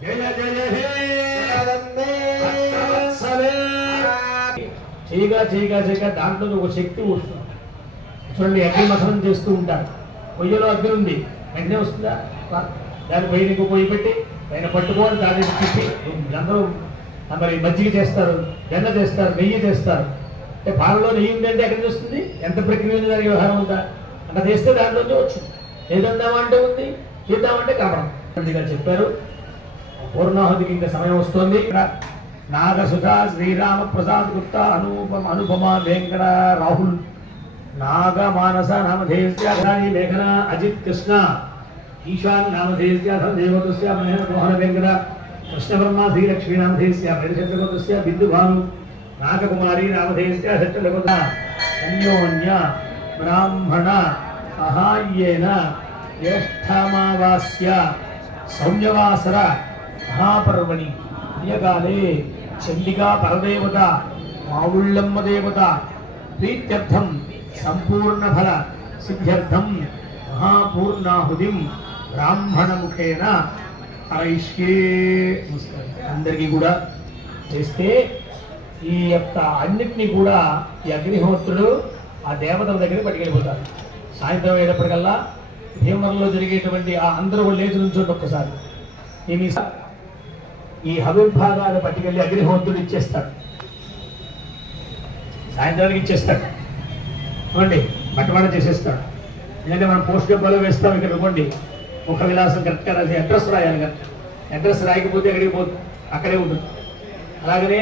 జయ జయ హే చేయగా చేయగా చేయగా దాంట్లో ఒక శక్తి వస్తుంది. చూడండి అగ్ని మథనం చేస్తూ ఉంటారు. పొయ్యిలో అగ్ని ఉంది, వెంటనే వస్తుందా? దాని పైన ఇంకో పొయ్యి పెట్టి పైన పట్టుకొని దాన్ని తిప్పి అందరూ మరి మజ్జిగ చేస్తారు, వెన్న చేస్తారు, నెయ్యి చేస్తారు. అంటే పాలలో నెయ్యి ఉందంటే ఎక్కడి నుంచి వస్తుంది? ఎంత ప్రక్రియ ఉంది దానికి వ్యవహారం ఉందా? అట్లా చేస్తే దాంట్లోంచి వచ్చు. ఏదందామంటే ఉంది, చేద్దామంటే కావడం చెప్పారు. పూర్ణాహుతికి ఇంకా సమయం వస్తుంది. ఇక్కడ నాగసుధ శ్రీరామ ప్రసాద్ గుప్తా అనుపమ వెంకట రాహుల్ నాగమానస నామధేయస్య మేఘన అజిత్ కృష్ణ ఈశాన్ నామధేయస్య దేవతస్య మోహన వెంకట కృష్ణవర్మ శ్రీలక్ష్మీ నామధేయస్య పరిషత్గోత్రస్య బిందుభాను నాగకుమారి నామధేయస్య షట్లగోత అన్యోన్య బ్రాహ్మణ సహాయేన జ్యేష్ఠామావాస్య సౌమ్యవాసర మహాపర్వణి ప్రియకాలే చండికా పరదేవత మావుళ్ళమ్మ దేవత ప్రీత్యర్థం సంపూర్ణ ఫల సిద్ధ్యర్థం మహాపూర్ణాహుతిం బ్రాహ్మణముఖేన అరైష్యే. అందరికీ కూడా చేస్తే ఈ యొక్క అన్నిటినీ కూడా ఈ అగ్నిహోత్రుడు ఆ దేవతల దగ్గర పట్టుకెళ్ళిపోతారు. సాయంత్రం అయ్యేటప్పటికల్లా భీమవరంలో జరిగేటువంటి ఆ అందరూ లేచి నుంచోండి ఒక్కసారి. ఈ హవిర్భాగాలు పట్టుకెళ్ళి అగ్నిహోత్రుడు ఇచ్చేస్తాడు, సాయంత్రానికి ఇచ్చేస్తాడు. చూడండి బట్టవాడ చేసేస్తాడు. ఎందుకంటే మనం పోస్ట్ డబ్బాలో వేస్తాం. ఇక్కడ ఇవ్వండి ముఖ విలాసం కరెక్ట్గా రాసి అడ్రస్ రాయాలి కదా. అడ్రస్ రాయకపోతే ఎక్కడికి పోతుంది, అక్కడే ఉంటుంది. అలాగనే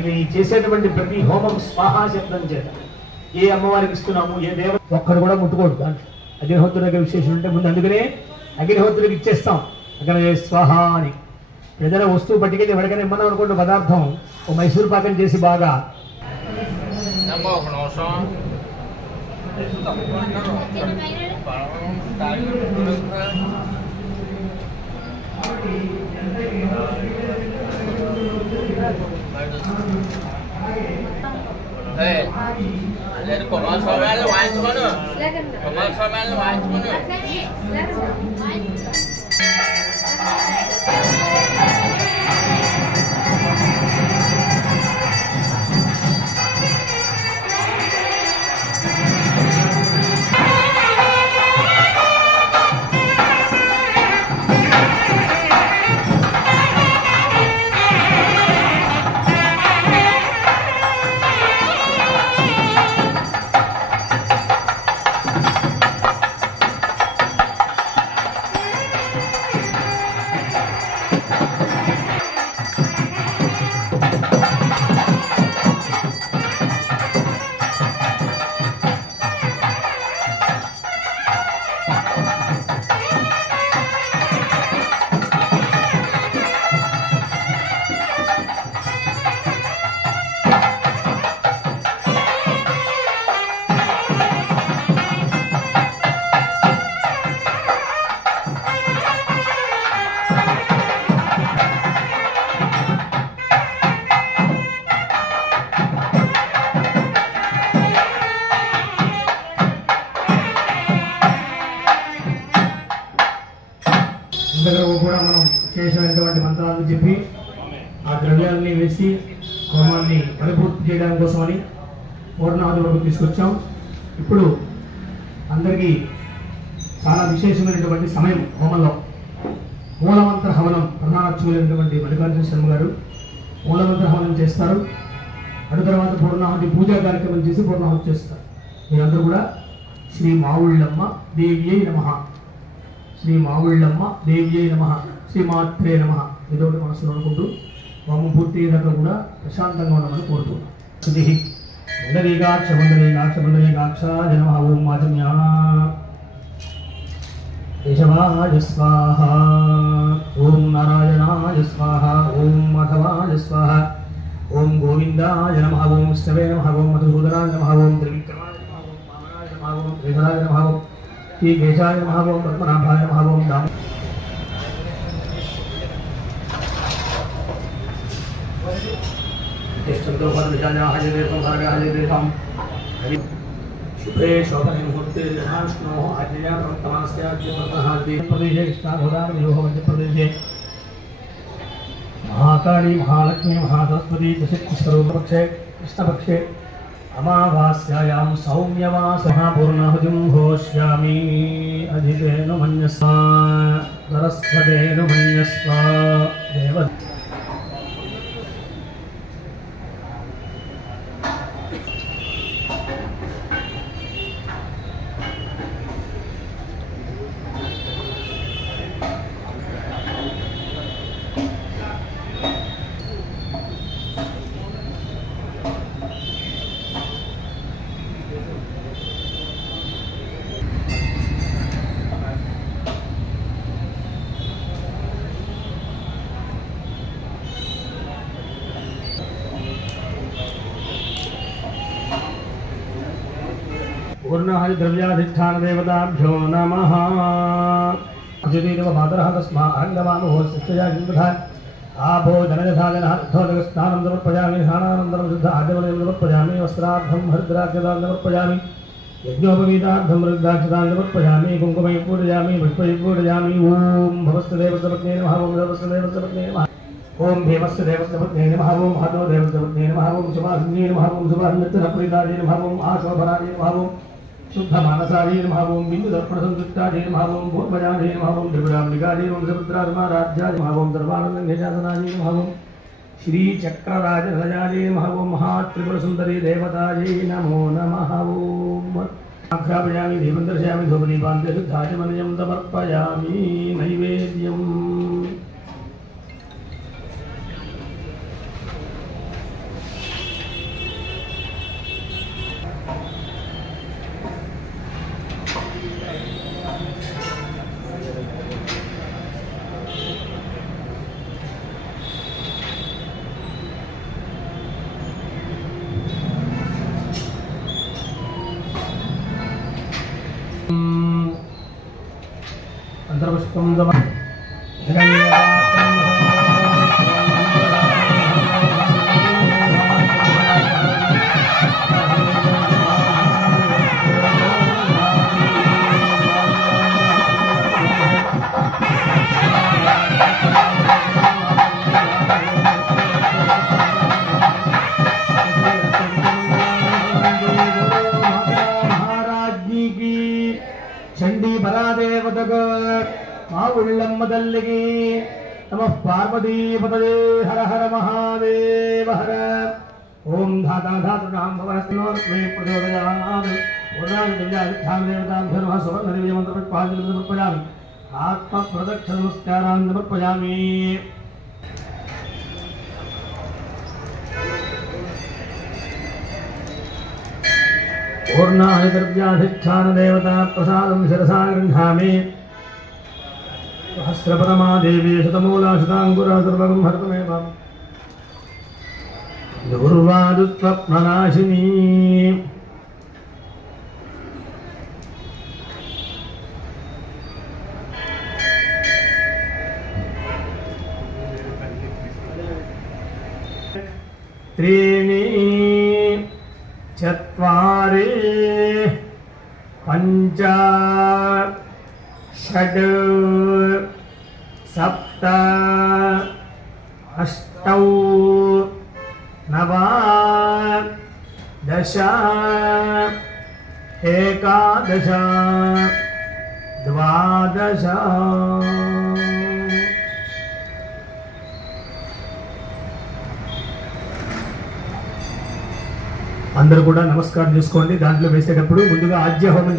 ఇది చేసేటువంటి ప్రతి హోమం స్వాహా శబ్దం చేత ఏ అమ్మవారికి ఇస్తున్నాము, ఏ దేవత ఒక్కడు కూడా ముట్టుకోడు. దాంట్లో అగ్నిహోత్రుడి దగ్గర విశేషం ఉంటే ముందు అందుకనే అగ్నిహోత్రుడికి ఇచ్చేస్తాం అక్కడ స్వాహ అని. ఏదైనా వస్తువు పట్టుకెళ్ళి ఎవరికైనా ఇమ్మన్నాం అనుకోండి పదార్థం, ఓ మైసూరు పాకం చేసి బాగా కుమారస్వామి వాయించుకోను కుమారస్వామి వాయించుకోను కూడా మనం చేసినటువంటి మంత్రాలను చెప్పి ఆ ద్రవ్యాలని వేసి హోమాన్ని పరిపూర్తి చేయడం కోసమని పూర్ణాహుతి వరకు తీసుకొచ్చాం. ఇప్పుడు అందరికీ చాలా విశేషమైనటువంటి సమయం హోమంలో మూలమంత్ర హవనం ప్రధానార్చకులైనటువంటి మల్లికార్జున శర్మ గారు మూలమంత్ర హవనం చేస్తారు. అటు తర్వాత పూర్ణాహుతి పూజా కార్యక్రమం చేసి పూర్ణాహుతి చేస్తారు. మీరందరూ కూడా శ్రీ మావుళ్ళమ్మ దేవ్యై నమః, శ్రీ మావుళ్ళమ్మ దేవ్యై నమః, శ్రీమాత్రే నమః ఇదొకటి మనసులో అనుకుంటూ హోమం పూర్తయ్యేదాకా కూడా ప్రశాంతంగా ఉండమని కోరుతున్నాం. శుద్ధి మండలీకాక్ష మండలీకాక్ష మండలీకాక్షాయ నమః. ఓం మాజన్యా కేశవాయ స్వాహ, ఓం నారాయణాయ స్వాహ, ఓం మాధవాయ స్వాహ, ఓం గోవిందాయ నమః, ఓం విష్ణవే నమః, ఓం మధుసూదనాయ నమః, ఓం త్రివిక్రమాయ నమః, ఓం వామనాయ నమః, ఓం శ్రీధరాయ నమః, ఓం శ్రీకేశాయ నమః, ఓం పద్మనాభాయ నమః, ఓం దామ शुभे शोभने मुहूर्ते महाविष्णोः आज्ञया प्रदेशे कृष्णागोदावरियोः मध्यप्रदेशे महाकाली महालक्ष्मी महासरस्वती दशस्वरूपपक्षे कृष्णपक्षे अमावास्यायां सौम्यवास महापूर्णाहुतिं घोष्यामि. अधितेनु मन्यस्व सरस्वतेनु मन्यस्व देव पूर्णाहरि द्रव्याधिष्ठान देवताभ्यो नमः. अजुतीदेव मातरः तस्मा अहङ्गमामहो शिक्षया जिन्वधा आपो जनयथा जनः अर्थोदकस्नानं समर्पयामि. स्नानानन्तरं शुद्ध आद्यवलयं समर्पयामि. वस्त्रार्थं हरिद्राक्षतां समर्पयामि. यज्ञोपवीतार्थं हरिद्राक्षतां समर्पयामि. कुङ्कुमैः पूजयामि, पुष्पैः पूजयामि. ॐ भवस्य देवस्य पत्न्ये नमः, ॐ देवस्य देवस्य पत्न्ये नमः, ॐ भीमस्य देवस्य पत्न्ये नमः, ॐ हतो देवस्य पत्न्ये नमः, ॐ सुभासिन्ये नमः, ॐ सुभासिन्यप्रीताये नमः, ॐ आशोभराये नमः, ॐ शुद्धमानसाये नमः, ॐ बिन्दुदर्पणसंयुक्ताये नमः, ॐ भूर्भजाये नमः, ॐ त्रिपुराम्बिकाये नमः, ॐ सुभद्रात्माराध्याय नमः, ॐ सर्वानन्दनिशासनाये नमः, ॐ श्रीचक्रराजधजाये नमः, ॐ महात्रिपुरसुन्दरी देवताये नमो नमः. ॐ आघ्रापयामि, दीपं दर्शयामि, धूपदीपान्ते शुद्धाचमनीयं समर्पयामि. नैवेद्यम् अंतर्पुष्पं ఉళ్ళమ్మ తల్లికి నమః పార్వతీపతయే హర హర మహాదేవ హర ఓం ధాతాధాతృణాం భవనస్మే ప్రచోదయామి పూర్ణాయ దివ్యాధిష్టాన దేవతాభ్యో నమః సువర్ణ దివ్య మంత్ర పుష్పాంజలి సమర్పయామి ఆత్మ ప్రదక్షిణ నమస్కారాన్ని సమర్పయామి పూర్ణాయ ద్రవ్యాధిష్టాన దేవతా ప్రసాదం శిరసా గృహామి సహస్రపరమా దేవీ శతమూలా శతాంకురా సర్వగం హరతమేవ దుర్వాదుస్వప్ననాశినీ त्रीणि चत्वारि पञ्च षड् सप्त अष्टौ नव दश एकादश द्वादश అందరూ కూడా నమస్కారం చేసుకోండి. దాంట్లో వేసేటప్పుడు ముందుగా ఆజ్య హోమం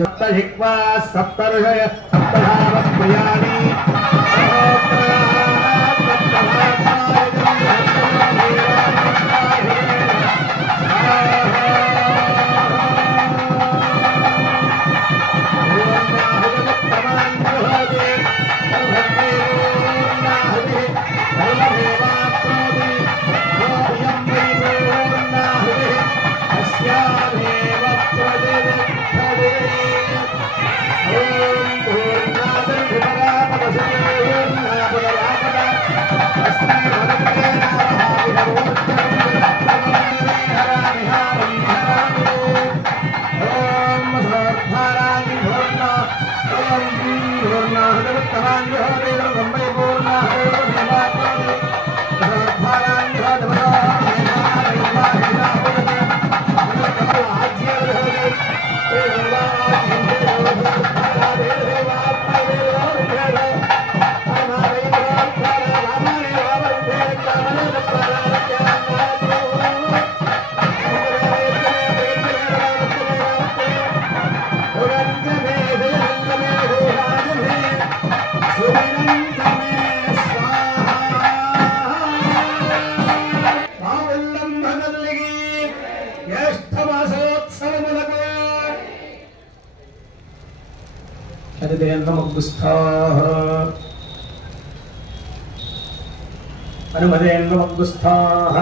అనుమదేన్వమగ్గుస్థాః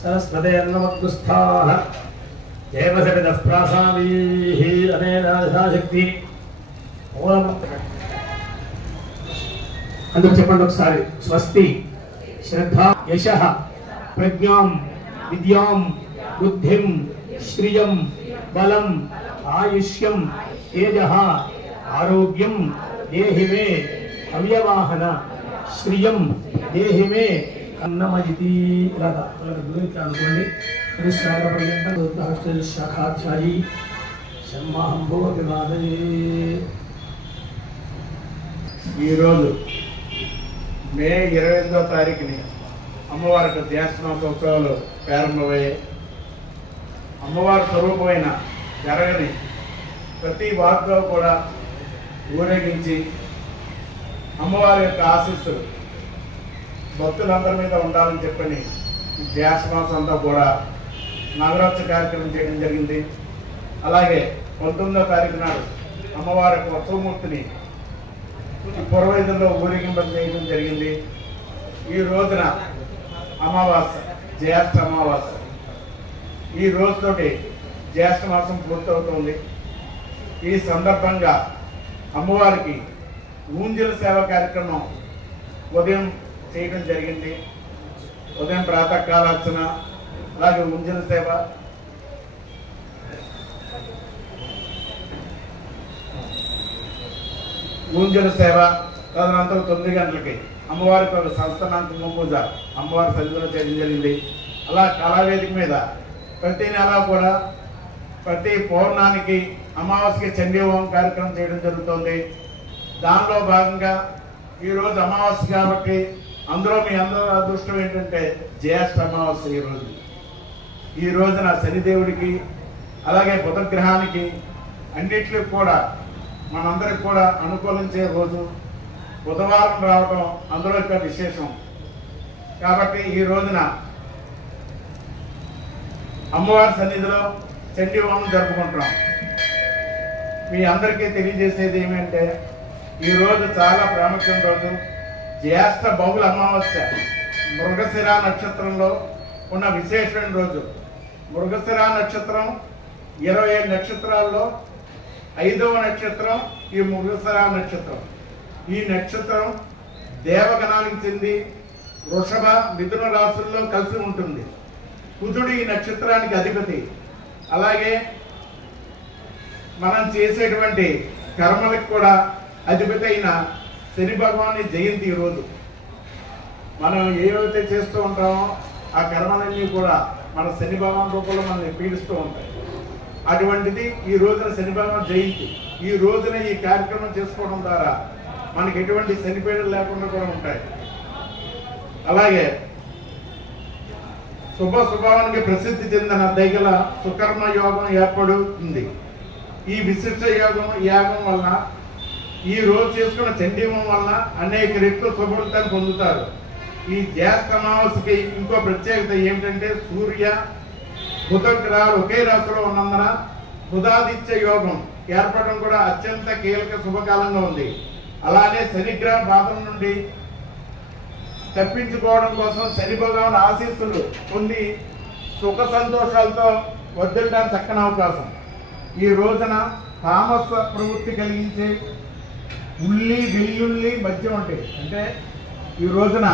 సరస్వతేన్వమగ్గుస్థాః దేవసవిదః ప్రాసావీః అనేనాశక్తి ఓం అందరూ చెప్పండి ఒకసారి. స్వస్తి శ్రద్ధ యశః ప్రజ్ఞాం విద్యాం బుద్ధిం శ్రియం బలం ఆయుష్యం తేజః ఆరోగ్యం దేహి మే అవ్యవాహన శ్రియం దేహి మే అన్నమయితి. ఇలాగా గురించి అనుకోండి. శాఖాధ్యాయి ఈరోజు మే 28వ తారీఖుని అమ్మవారికి ధ్యాసనోత్సవాలు ప్రారంభమయ్యాయి. అమ్మవారి స్వరూపమైన జరగని ప్రతి వార్తలో కూడా ఊరేగించి అమ్మవారి యొక్క ఆశీస్సులు భక్తులందరి మీద ఉండాలని చెప్పని ధ్యాసమాసం అంతా కూడా నగరోత్సవ కార్యక్రమం చేయడం జరిగింది. అలాగే 19వ తారీఖు నాడు అమ్మవారి యొక్క ఉత్సవమూర్తిని పురవైదుల్లో ఊరేగింప చేయడం జరిగింది. ఈ రోజున అమావాస్య, జ్యేష్ఠ అమావాస్య. ఈ రోజుతోటి జ్యేష్ఠ మాసం పూర్తవుతుంది. ఈ సందర్భంగా అమ్మవారికి ఊంజల సేవ కార్యక్రమం ఉదయం చేయడం జరిగింది. ఉదయం ప్రాతకాలార్చన, అలాగే ఊంజల సేవ, తదనంతరం 9 గంటలకి అమ్మవారికి ఒక సంస్థానాంతమ పూజ అమ్మవారి సన్నిధిలో చేయడం జరిగింది. అలా కళావేదిక మీద ప్రతి నెల కూడా ప్రతి పౌర్ణానికి అమావాస్యకి చండీ హోమం కార్యక్రమం చేయడం జరుగుతుంది. దానిలో భాగంగా ఈరోజు అమావాస్య కాబట్టి అందులో మీ అందరూ అదృష్టం ఏంటంటే జ్యేష్ఠ అమావాస్య ఈ రోజున శనిదేవుడికి అలాగే బుధగ్రహానికి అన్నిటికి కూడా మనందరికి కూడా అనుకూలించే రోజు బుధవారం రావడం అందులో యొక్క విశేషం. కాబట్టి ఈ రోజున అమ్మవారి సన్నిధిలో చండీ హోమం జరుపుకుంటున్నాం. మీ అందరికీ తెలియజేసేది ఏమంటే ఈ రోజు చాలా ప్రాముఖ్యం రోజు. జ్యేష్ఠ బహుళ అమావాస్య మృగశిర నక్షత్రంలో ఉన్న విశేషమైన రోజు. మృగశిర నక్షత్రం 27 నక్షత్రాల్లో 5వ నక్షత్రం ఈ మృగశిర నక్షత్రం. ఈ నక్షత్రం దేవగణానికి చెంది వృషభ మిథున రాశుల్లో కలిసి ఉంటుంది. కుజుడు ఈ నక్షత్రానికి అధిపతి. అలాగే మనం చేసేటువంటి కర్మలకు కూడా అధిపతి అయిన శని భగవాని జయంతి ఈరోజు. మనం ఏవైతే చేస్తూ ఉంటామో ఆ కర్మలన్నీ కూడా మన శని భగవాన్ రూపంలో మనల్ని పీడిస్తూ ఉంటాయి. అటువంటిది ఈ రోజున శని భగవాన్ జయంతి. ఈ రోజున ఈ కార్యక్రమం చేసుకోవడం ద్వారా మనకి ఎటువంటి శని పీడలు లేకుండా కూడా ఉంటాయి. అలాగే శుభానికి ప్రసిద్ధి చెందిన దైగల సుకర్మ యోగం ఏర్పడుతుంది. ఈ విశిష్ట యాగం వలన ఈ రోజు చేసుకున్న చండీ హోమం వలన అనేక రెట్లు శుభఫలితాన్ని పొందుతారు. ఈ జ్యేష్ఠ అమావాస్యకి ఇంకో ప్రత్యేకత ఏమిటంటే సూర్య బుధ గ్రహాలు ఒకే రాశిలో ఉన్నందున బుధాదిత్య యోగం ఏర్పడడం కూడా అత్యంత కీలక శుభకాలంగా ఉంది. అలానే శనిగ్రహ బాధల నుండి తప్పించుకోవడం కోసం శని భగవాన్ ఆశీస్సులు పొంది సుఖ సంతోషాలతో వర్ధిల్లడానికి చక్కని అవకాశం. ఈ రోజున తామస ప్రవృత్తి కలిగించే ఉల్లి వెల్లుల్లి మద్యం ఉంటాయి. అంటే ఈ రోజున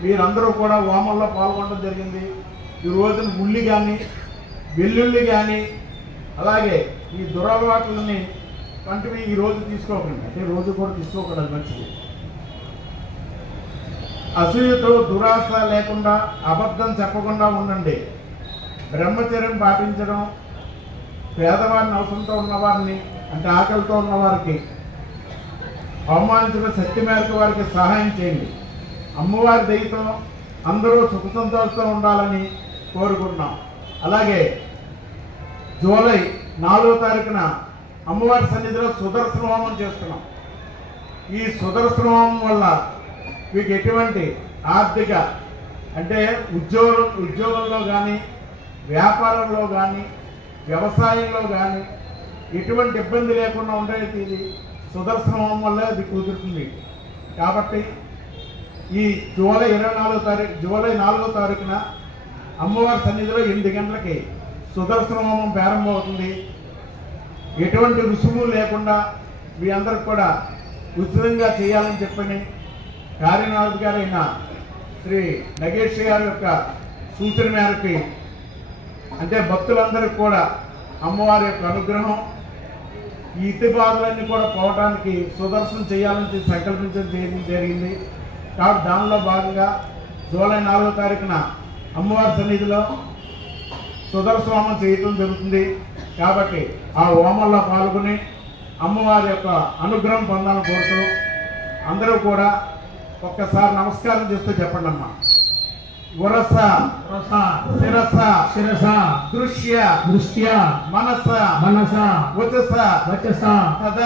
మీరందరూ కూడా హోమంలో పాల్గొనడం జరిగింది. ఈ రోజున ఉల్లి కానీ వెల్లుల్లి కానీ అలాగే ఈ దురలవాట్లని వంటివి ఈ రోజు తీసుకోకండి. అంటే రోజు కూడా తీసుకోకూడదు, మంచిది. అసూయతో దురాశ లేకుండా అబద్ధం చెప్పకుండా ఉండండి. బ్రహ్మచర్యం పాటించడం, పేదవారిని అవసరంతో ఉన్నవారిని అంటే ఆకలితో ఉన్నవారికి అవమానించిన శక్తి మేరకు వారికి సహాయం చేయండి. అమ్మవారి దయతో అందరూ సుఖ సంతోషంతో ఉండాలని కోరుకుంటున్నాం. అలాగే జూలై 4వ తారీఖున అమ్మవారి సన్నిధిలో సుదర్శన హోమం చేస్తున్నాం. ఈ సుదర్శన హోమం వల్ల మీకు ఎటువంటి ఆర్థిక అంటే ఉద్యోగంలో కానీ వ్యాపారంలో కానీ వ్యవసాయంలో కానీ ఎటువంటి ఇబ్బంది లేకుండా ఉండేది ఇది సుదర్శన హోమం వల్ల ఇది కుదురుతుంది. కాబట్టి ఈ జూలై 4వ తారీఖున అమ్మవారి సన్నిధిలో 8 గంటలకి సుదర్శన హోమం ప్రారంభమవుతుంది. ఎటువంటి రుసుము లేకుండా మీ అందరికి కూడా ఉచితంగా చేయాలని చెప్పని కార్యనాయకుడైన శ్రీ నగేష్ గారి యొక్క సూచన మేరకు అంటే భక్తులందరికీ కూడా అమ్మవారి యొక్క అనుగ్రహం ఈ ఇతి బాధలన్నీ కూడా పోవడానికి సుదర్శనం చేయాలని సంకల్పించడం జరిగింది. కాబట్టి దానిలో భాగంగా జూలై 4వ తారీఖున అమ్మవారి సన్నిధిలో సుదర్శన హోమం చేయటం జరుగుతుంది. కాబట్టి ఆ హోమంలో పాల్గొని అమ్మవారి యొక్క అనుగ్రహం పొందాలని కోరుతూ అందరూ కూడా ఒక్కసారి నమస్కారం చేస్తూ చెప్పండి అమ్మా. వరస శిరస దృశ్య మనస వచస తథ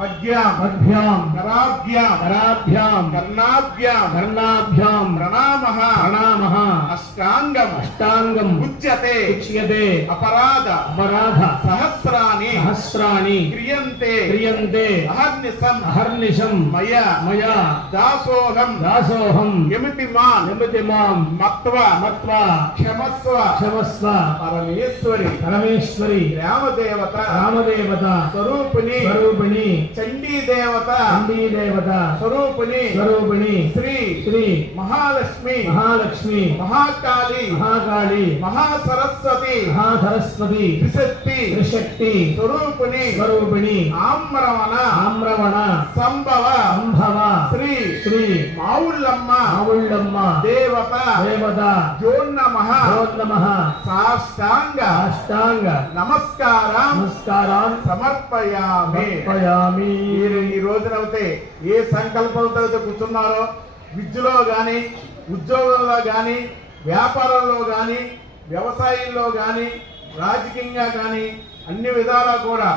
పద్భ్యాం కరాభ్యాం కర్ణాభ్యాం ప్రణామః అష్టాంగం ఉచ్యతే అపరాధ సహస్రాణి క్రియంతే అహర్నిశం మయా దాసోహం యమితి మాం మత్వా క్షమస్వ పరమేశ్వరి రామదేవత స్వరూపిణి చండీ దేవత స్వరూపిణి శ్రీ మహాలక్ష్మి మహాకాళి మహాసరస్వతి త్రిశక్తి స్వరూపిణి ఆమ్రవణ సంభవ శ్రీ మావుళ్ళమ్మ దేవత దేవత జ్యోన్నమః సాష్టాంగ నమస్కారాన్ సమర్పయామి. మీరు ఈ రోజునైతే ఏ సంకల్పంతో అయితే కూర్చున్నారో, విద్యలో గాని, ఉద్యోగంలో గాని, వ్యాపారంలో గాని, వ్యవసాయంలో గాని, రాజకీయంగా గాని అన్ని విధాలా కూడా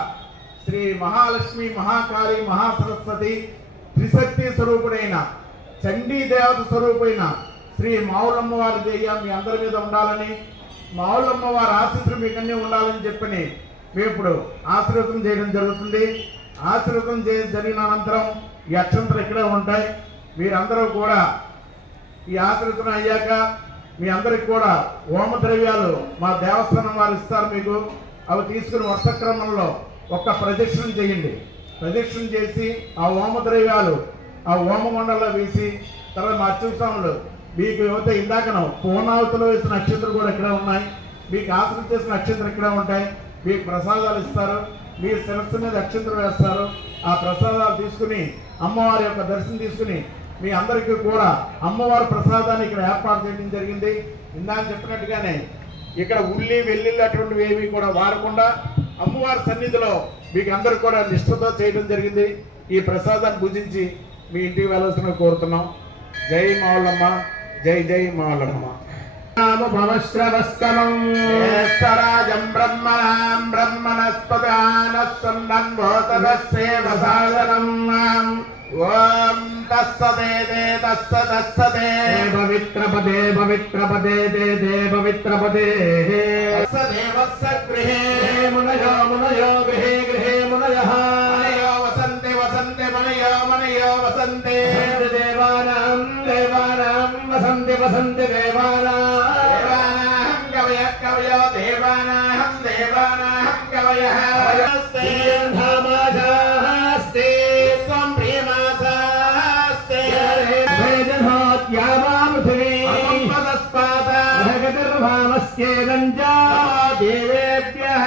శ్రీ మహాలక్ష్మి, మహాకాళి, మహాసరస్వతి త్రిశక్తి స్వరూపుడైన చండీ దేవత స్వరూపైన శ్రీ మావులమ్మ వారి దయ మీ అందరి మీద ఉండాలని, మావులమ్మ వారి ఆశీస్సులు మీకన్నీ ఉండాలని చెప్పని మేము ఇప్పుడు ఆశీర్వదం చేయడం జరుగుతుంది. ఆశీర్వదం జరిగిన అనంతరం ఈ అక్షంతలు ఇక్కడే ఉంటాయి. మీరందరూ కూడా ఈ ఆశీర్వదం అయ్యాక మీ అందరికి కూడా హోమ ద్రవ్యాలు మా దేవస్థానం వారు ఇస్తారు. మీకు అవి తీసుకుని వరుస క్రమంలో ఒక్క ప్రదక్షిణం చేయండి. ప్రదక్షిణ చేసి ఆ హోమ ద్రవ్యాలు ఆ హోమగుండంలో వేసి తర్వాత మా అత్యుత్సవంలో మీకు యువత ఇందాకను పూర్ణావతిలో వేసిన నక్షత్రాలు కూడా ఇక్కడే ఉన్నాయి. మీకు ఆసనం చేసిన నక్షత్రాలు ఇక్కడే ఉంటాయి. మీకు ప్రసాదాలు ఇస్తారు. మీ శిరస్సు మీద నక్షత్రం వేస్తారు. ఆ ప్రసాదాలు తీసుకుని అమ్మవారి యొక్క దర్శనం తీసుకుని మీ అందరికీ కూడా అమ్మవారి ప్రసాదాన్ని ఇక్కడ ఏర్పాటు చేయడం జరిగింది. ఇందాక చెప్పినట్టుగానే ఇక్కడ ఉల్లి వెల్లుల్లి అటువంటివి ఏవి కూడా వాడకుండా అమ్మవారి సన్నిధిలో మీకు అందరికి కూడా నిష్ఠతో చేయడం జరిగింది. ఈ ప్రసాదాన్ని భుజించి మీ ఇంటికి వెళ్ళాల్సిన కోరుతున్నాం. జై మావులమ్మ, జై జై మావులమ్మ. జ్యేష్ఠరాజం బ్రహ్మణాం బ్రహ్మణస్పదానస్సన్నన్భోతరస్సేవసాదనం. ఓం తస్సదే తస్సదే పవిత్రపదే పవిత్రపదే దే పవిత్రపదే దేవస్స గృహే మునయో మునయో గృహే గృహే మునయః మనయో వసంతే వసంతే మనయో వసంతే దేవానాం దేవానాం వసంతి వసంతి దేవానాం కవయో దేవానాం కవయః ధామాజాస్తే త్వం ప్రియమాసాస్తే వేదనోత్యామా పృథివీ అనంపదస్పాద జగతిర్భామస్యేదంజా దేవేభ్యః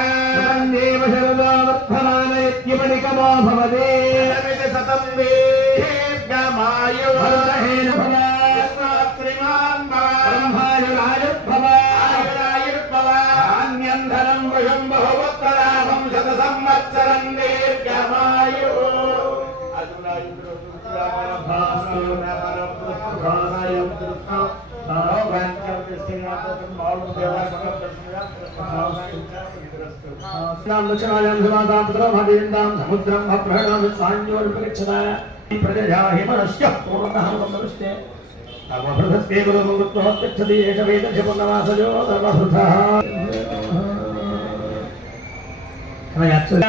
దేవ శరదో వర్ధమానయత్యమణికమో భవదే శతం దీర్ఘమాయు శ్రీమాన్ బ్రహ్మాయురాయుర్భవ ఆయురాయుర్భవ ధాన్యంధనం వశం బహువత్తరామం శత సంవత్సరం దీర్ఘమాయు సముద్రం ప్రజా హిమనశ్య పూర్ణహృష్టే నవభృతస్కేవృత్వచ్చతి ఏష వేదశ పున్నవాసజో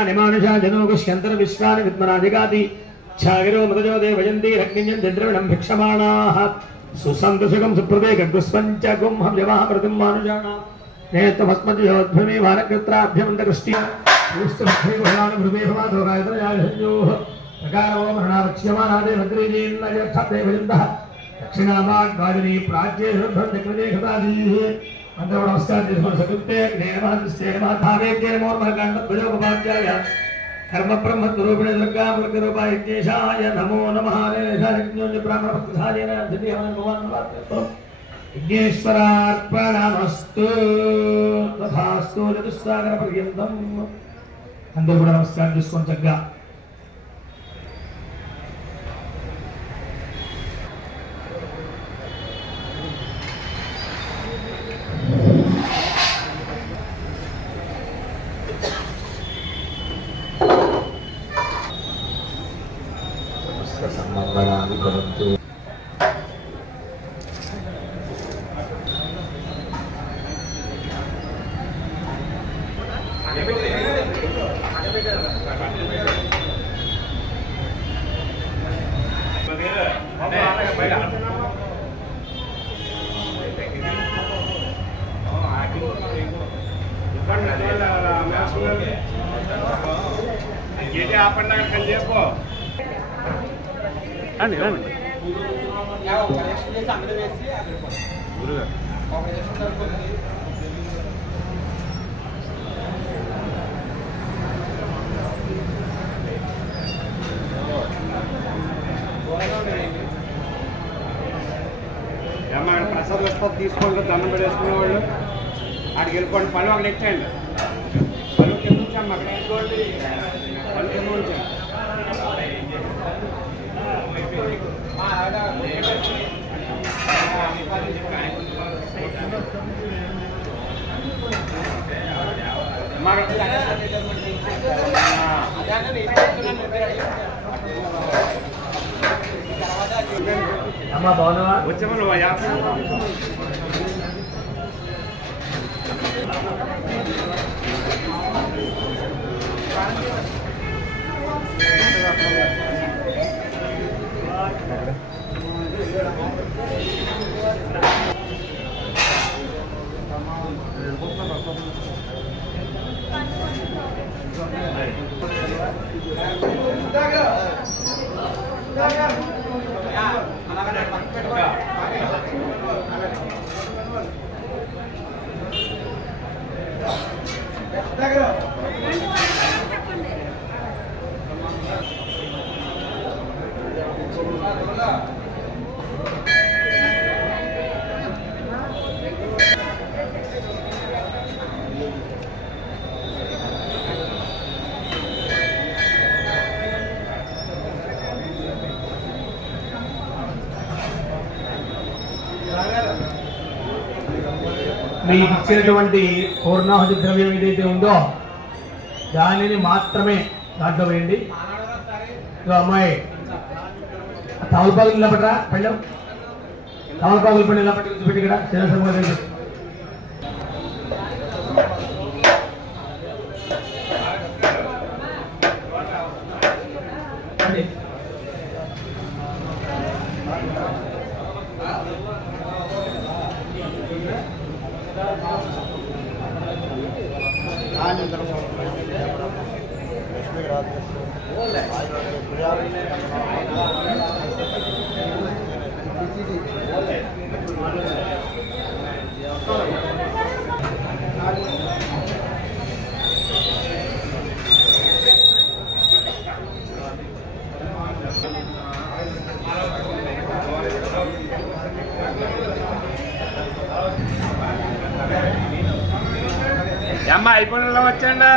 నిమానుషా జనోగుష్యంతర విశ్వాని విద్మనాధికాతి ఛాగిరో మృతజో దేవయంతి రగ్నింజం ద్రవిణం భిక్షమాణాః సుసంతోషకం సుప్రదే గద్గుస్పంచ గుంహం యమః ప్రతిం మానుషాణాం నేత్వస్మద్యోద్భ్రమే వానకృత్రాభ్యమంతకృష్ట్య ఊష్టభ్యేగుణాని మృదే భవాదోగాయతనయాయోః ప్రకారో మరణావక్ష్యమానాదే భద్రీజీన్నయక్షతే భజంతః దక్షిణామాగ్వాదినీ ప్రాచ్యే శ్రద్ధే ఖతాదీః అందరూ నమస్కారం చేసుకుని సకృత్తే జ్ఞేనమహంస్తే మాధావేద్య నమోర్మహకాండధ్వజోపపాధ్యాయ కర్మ బ్రహ్మ స్వరూపిణి దుర్గా మృగరూపాయ కేశాయ నమో నమః బ్రాహ్మణ విఘ్నేశ్వరార్పణమస్తు తథాస్తు చతుస్సాగర పర్యంతం. అందరూ కూడా నమస్కారం చేసుకొని చక్కగా సంబంధాలు భవంతు. ఏమన్నా ప్రసాద్ వస్తారు తీసుకోండి, దండం పెట్టేసుకునే వాళ్ళు అక్కడికి వెళ్ళిపోండి. పళ్ళు అక్కడ ఎక్కండి, పళ్ళు కింద ఉంచాము, అక్కడ పళ్ళు కింద ఉంచాము. అమ్మా బాగున్నావా? వచ్చామని యాత్ర మీకు ఇచ్చినటువంటి పూర్ణాహుతి ద్రవ్యం ఏదైతే ఉందో దానిని మాత్రమే దాంట్లో వేయండి. ఇదో అమ్మాయి తమలపాకులు నిలబడరా పెళ్ళం, తమలపాకులు పడి నిలబడి కూర్చోబెట్టి ఇక్కడ చిన్న అమ్మ అయిపోయిన వచ్చండి.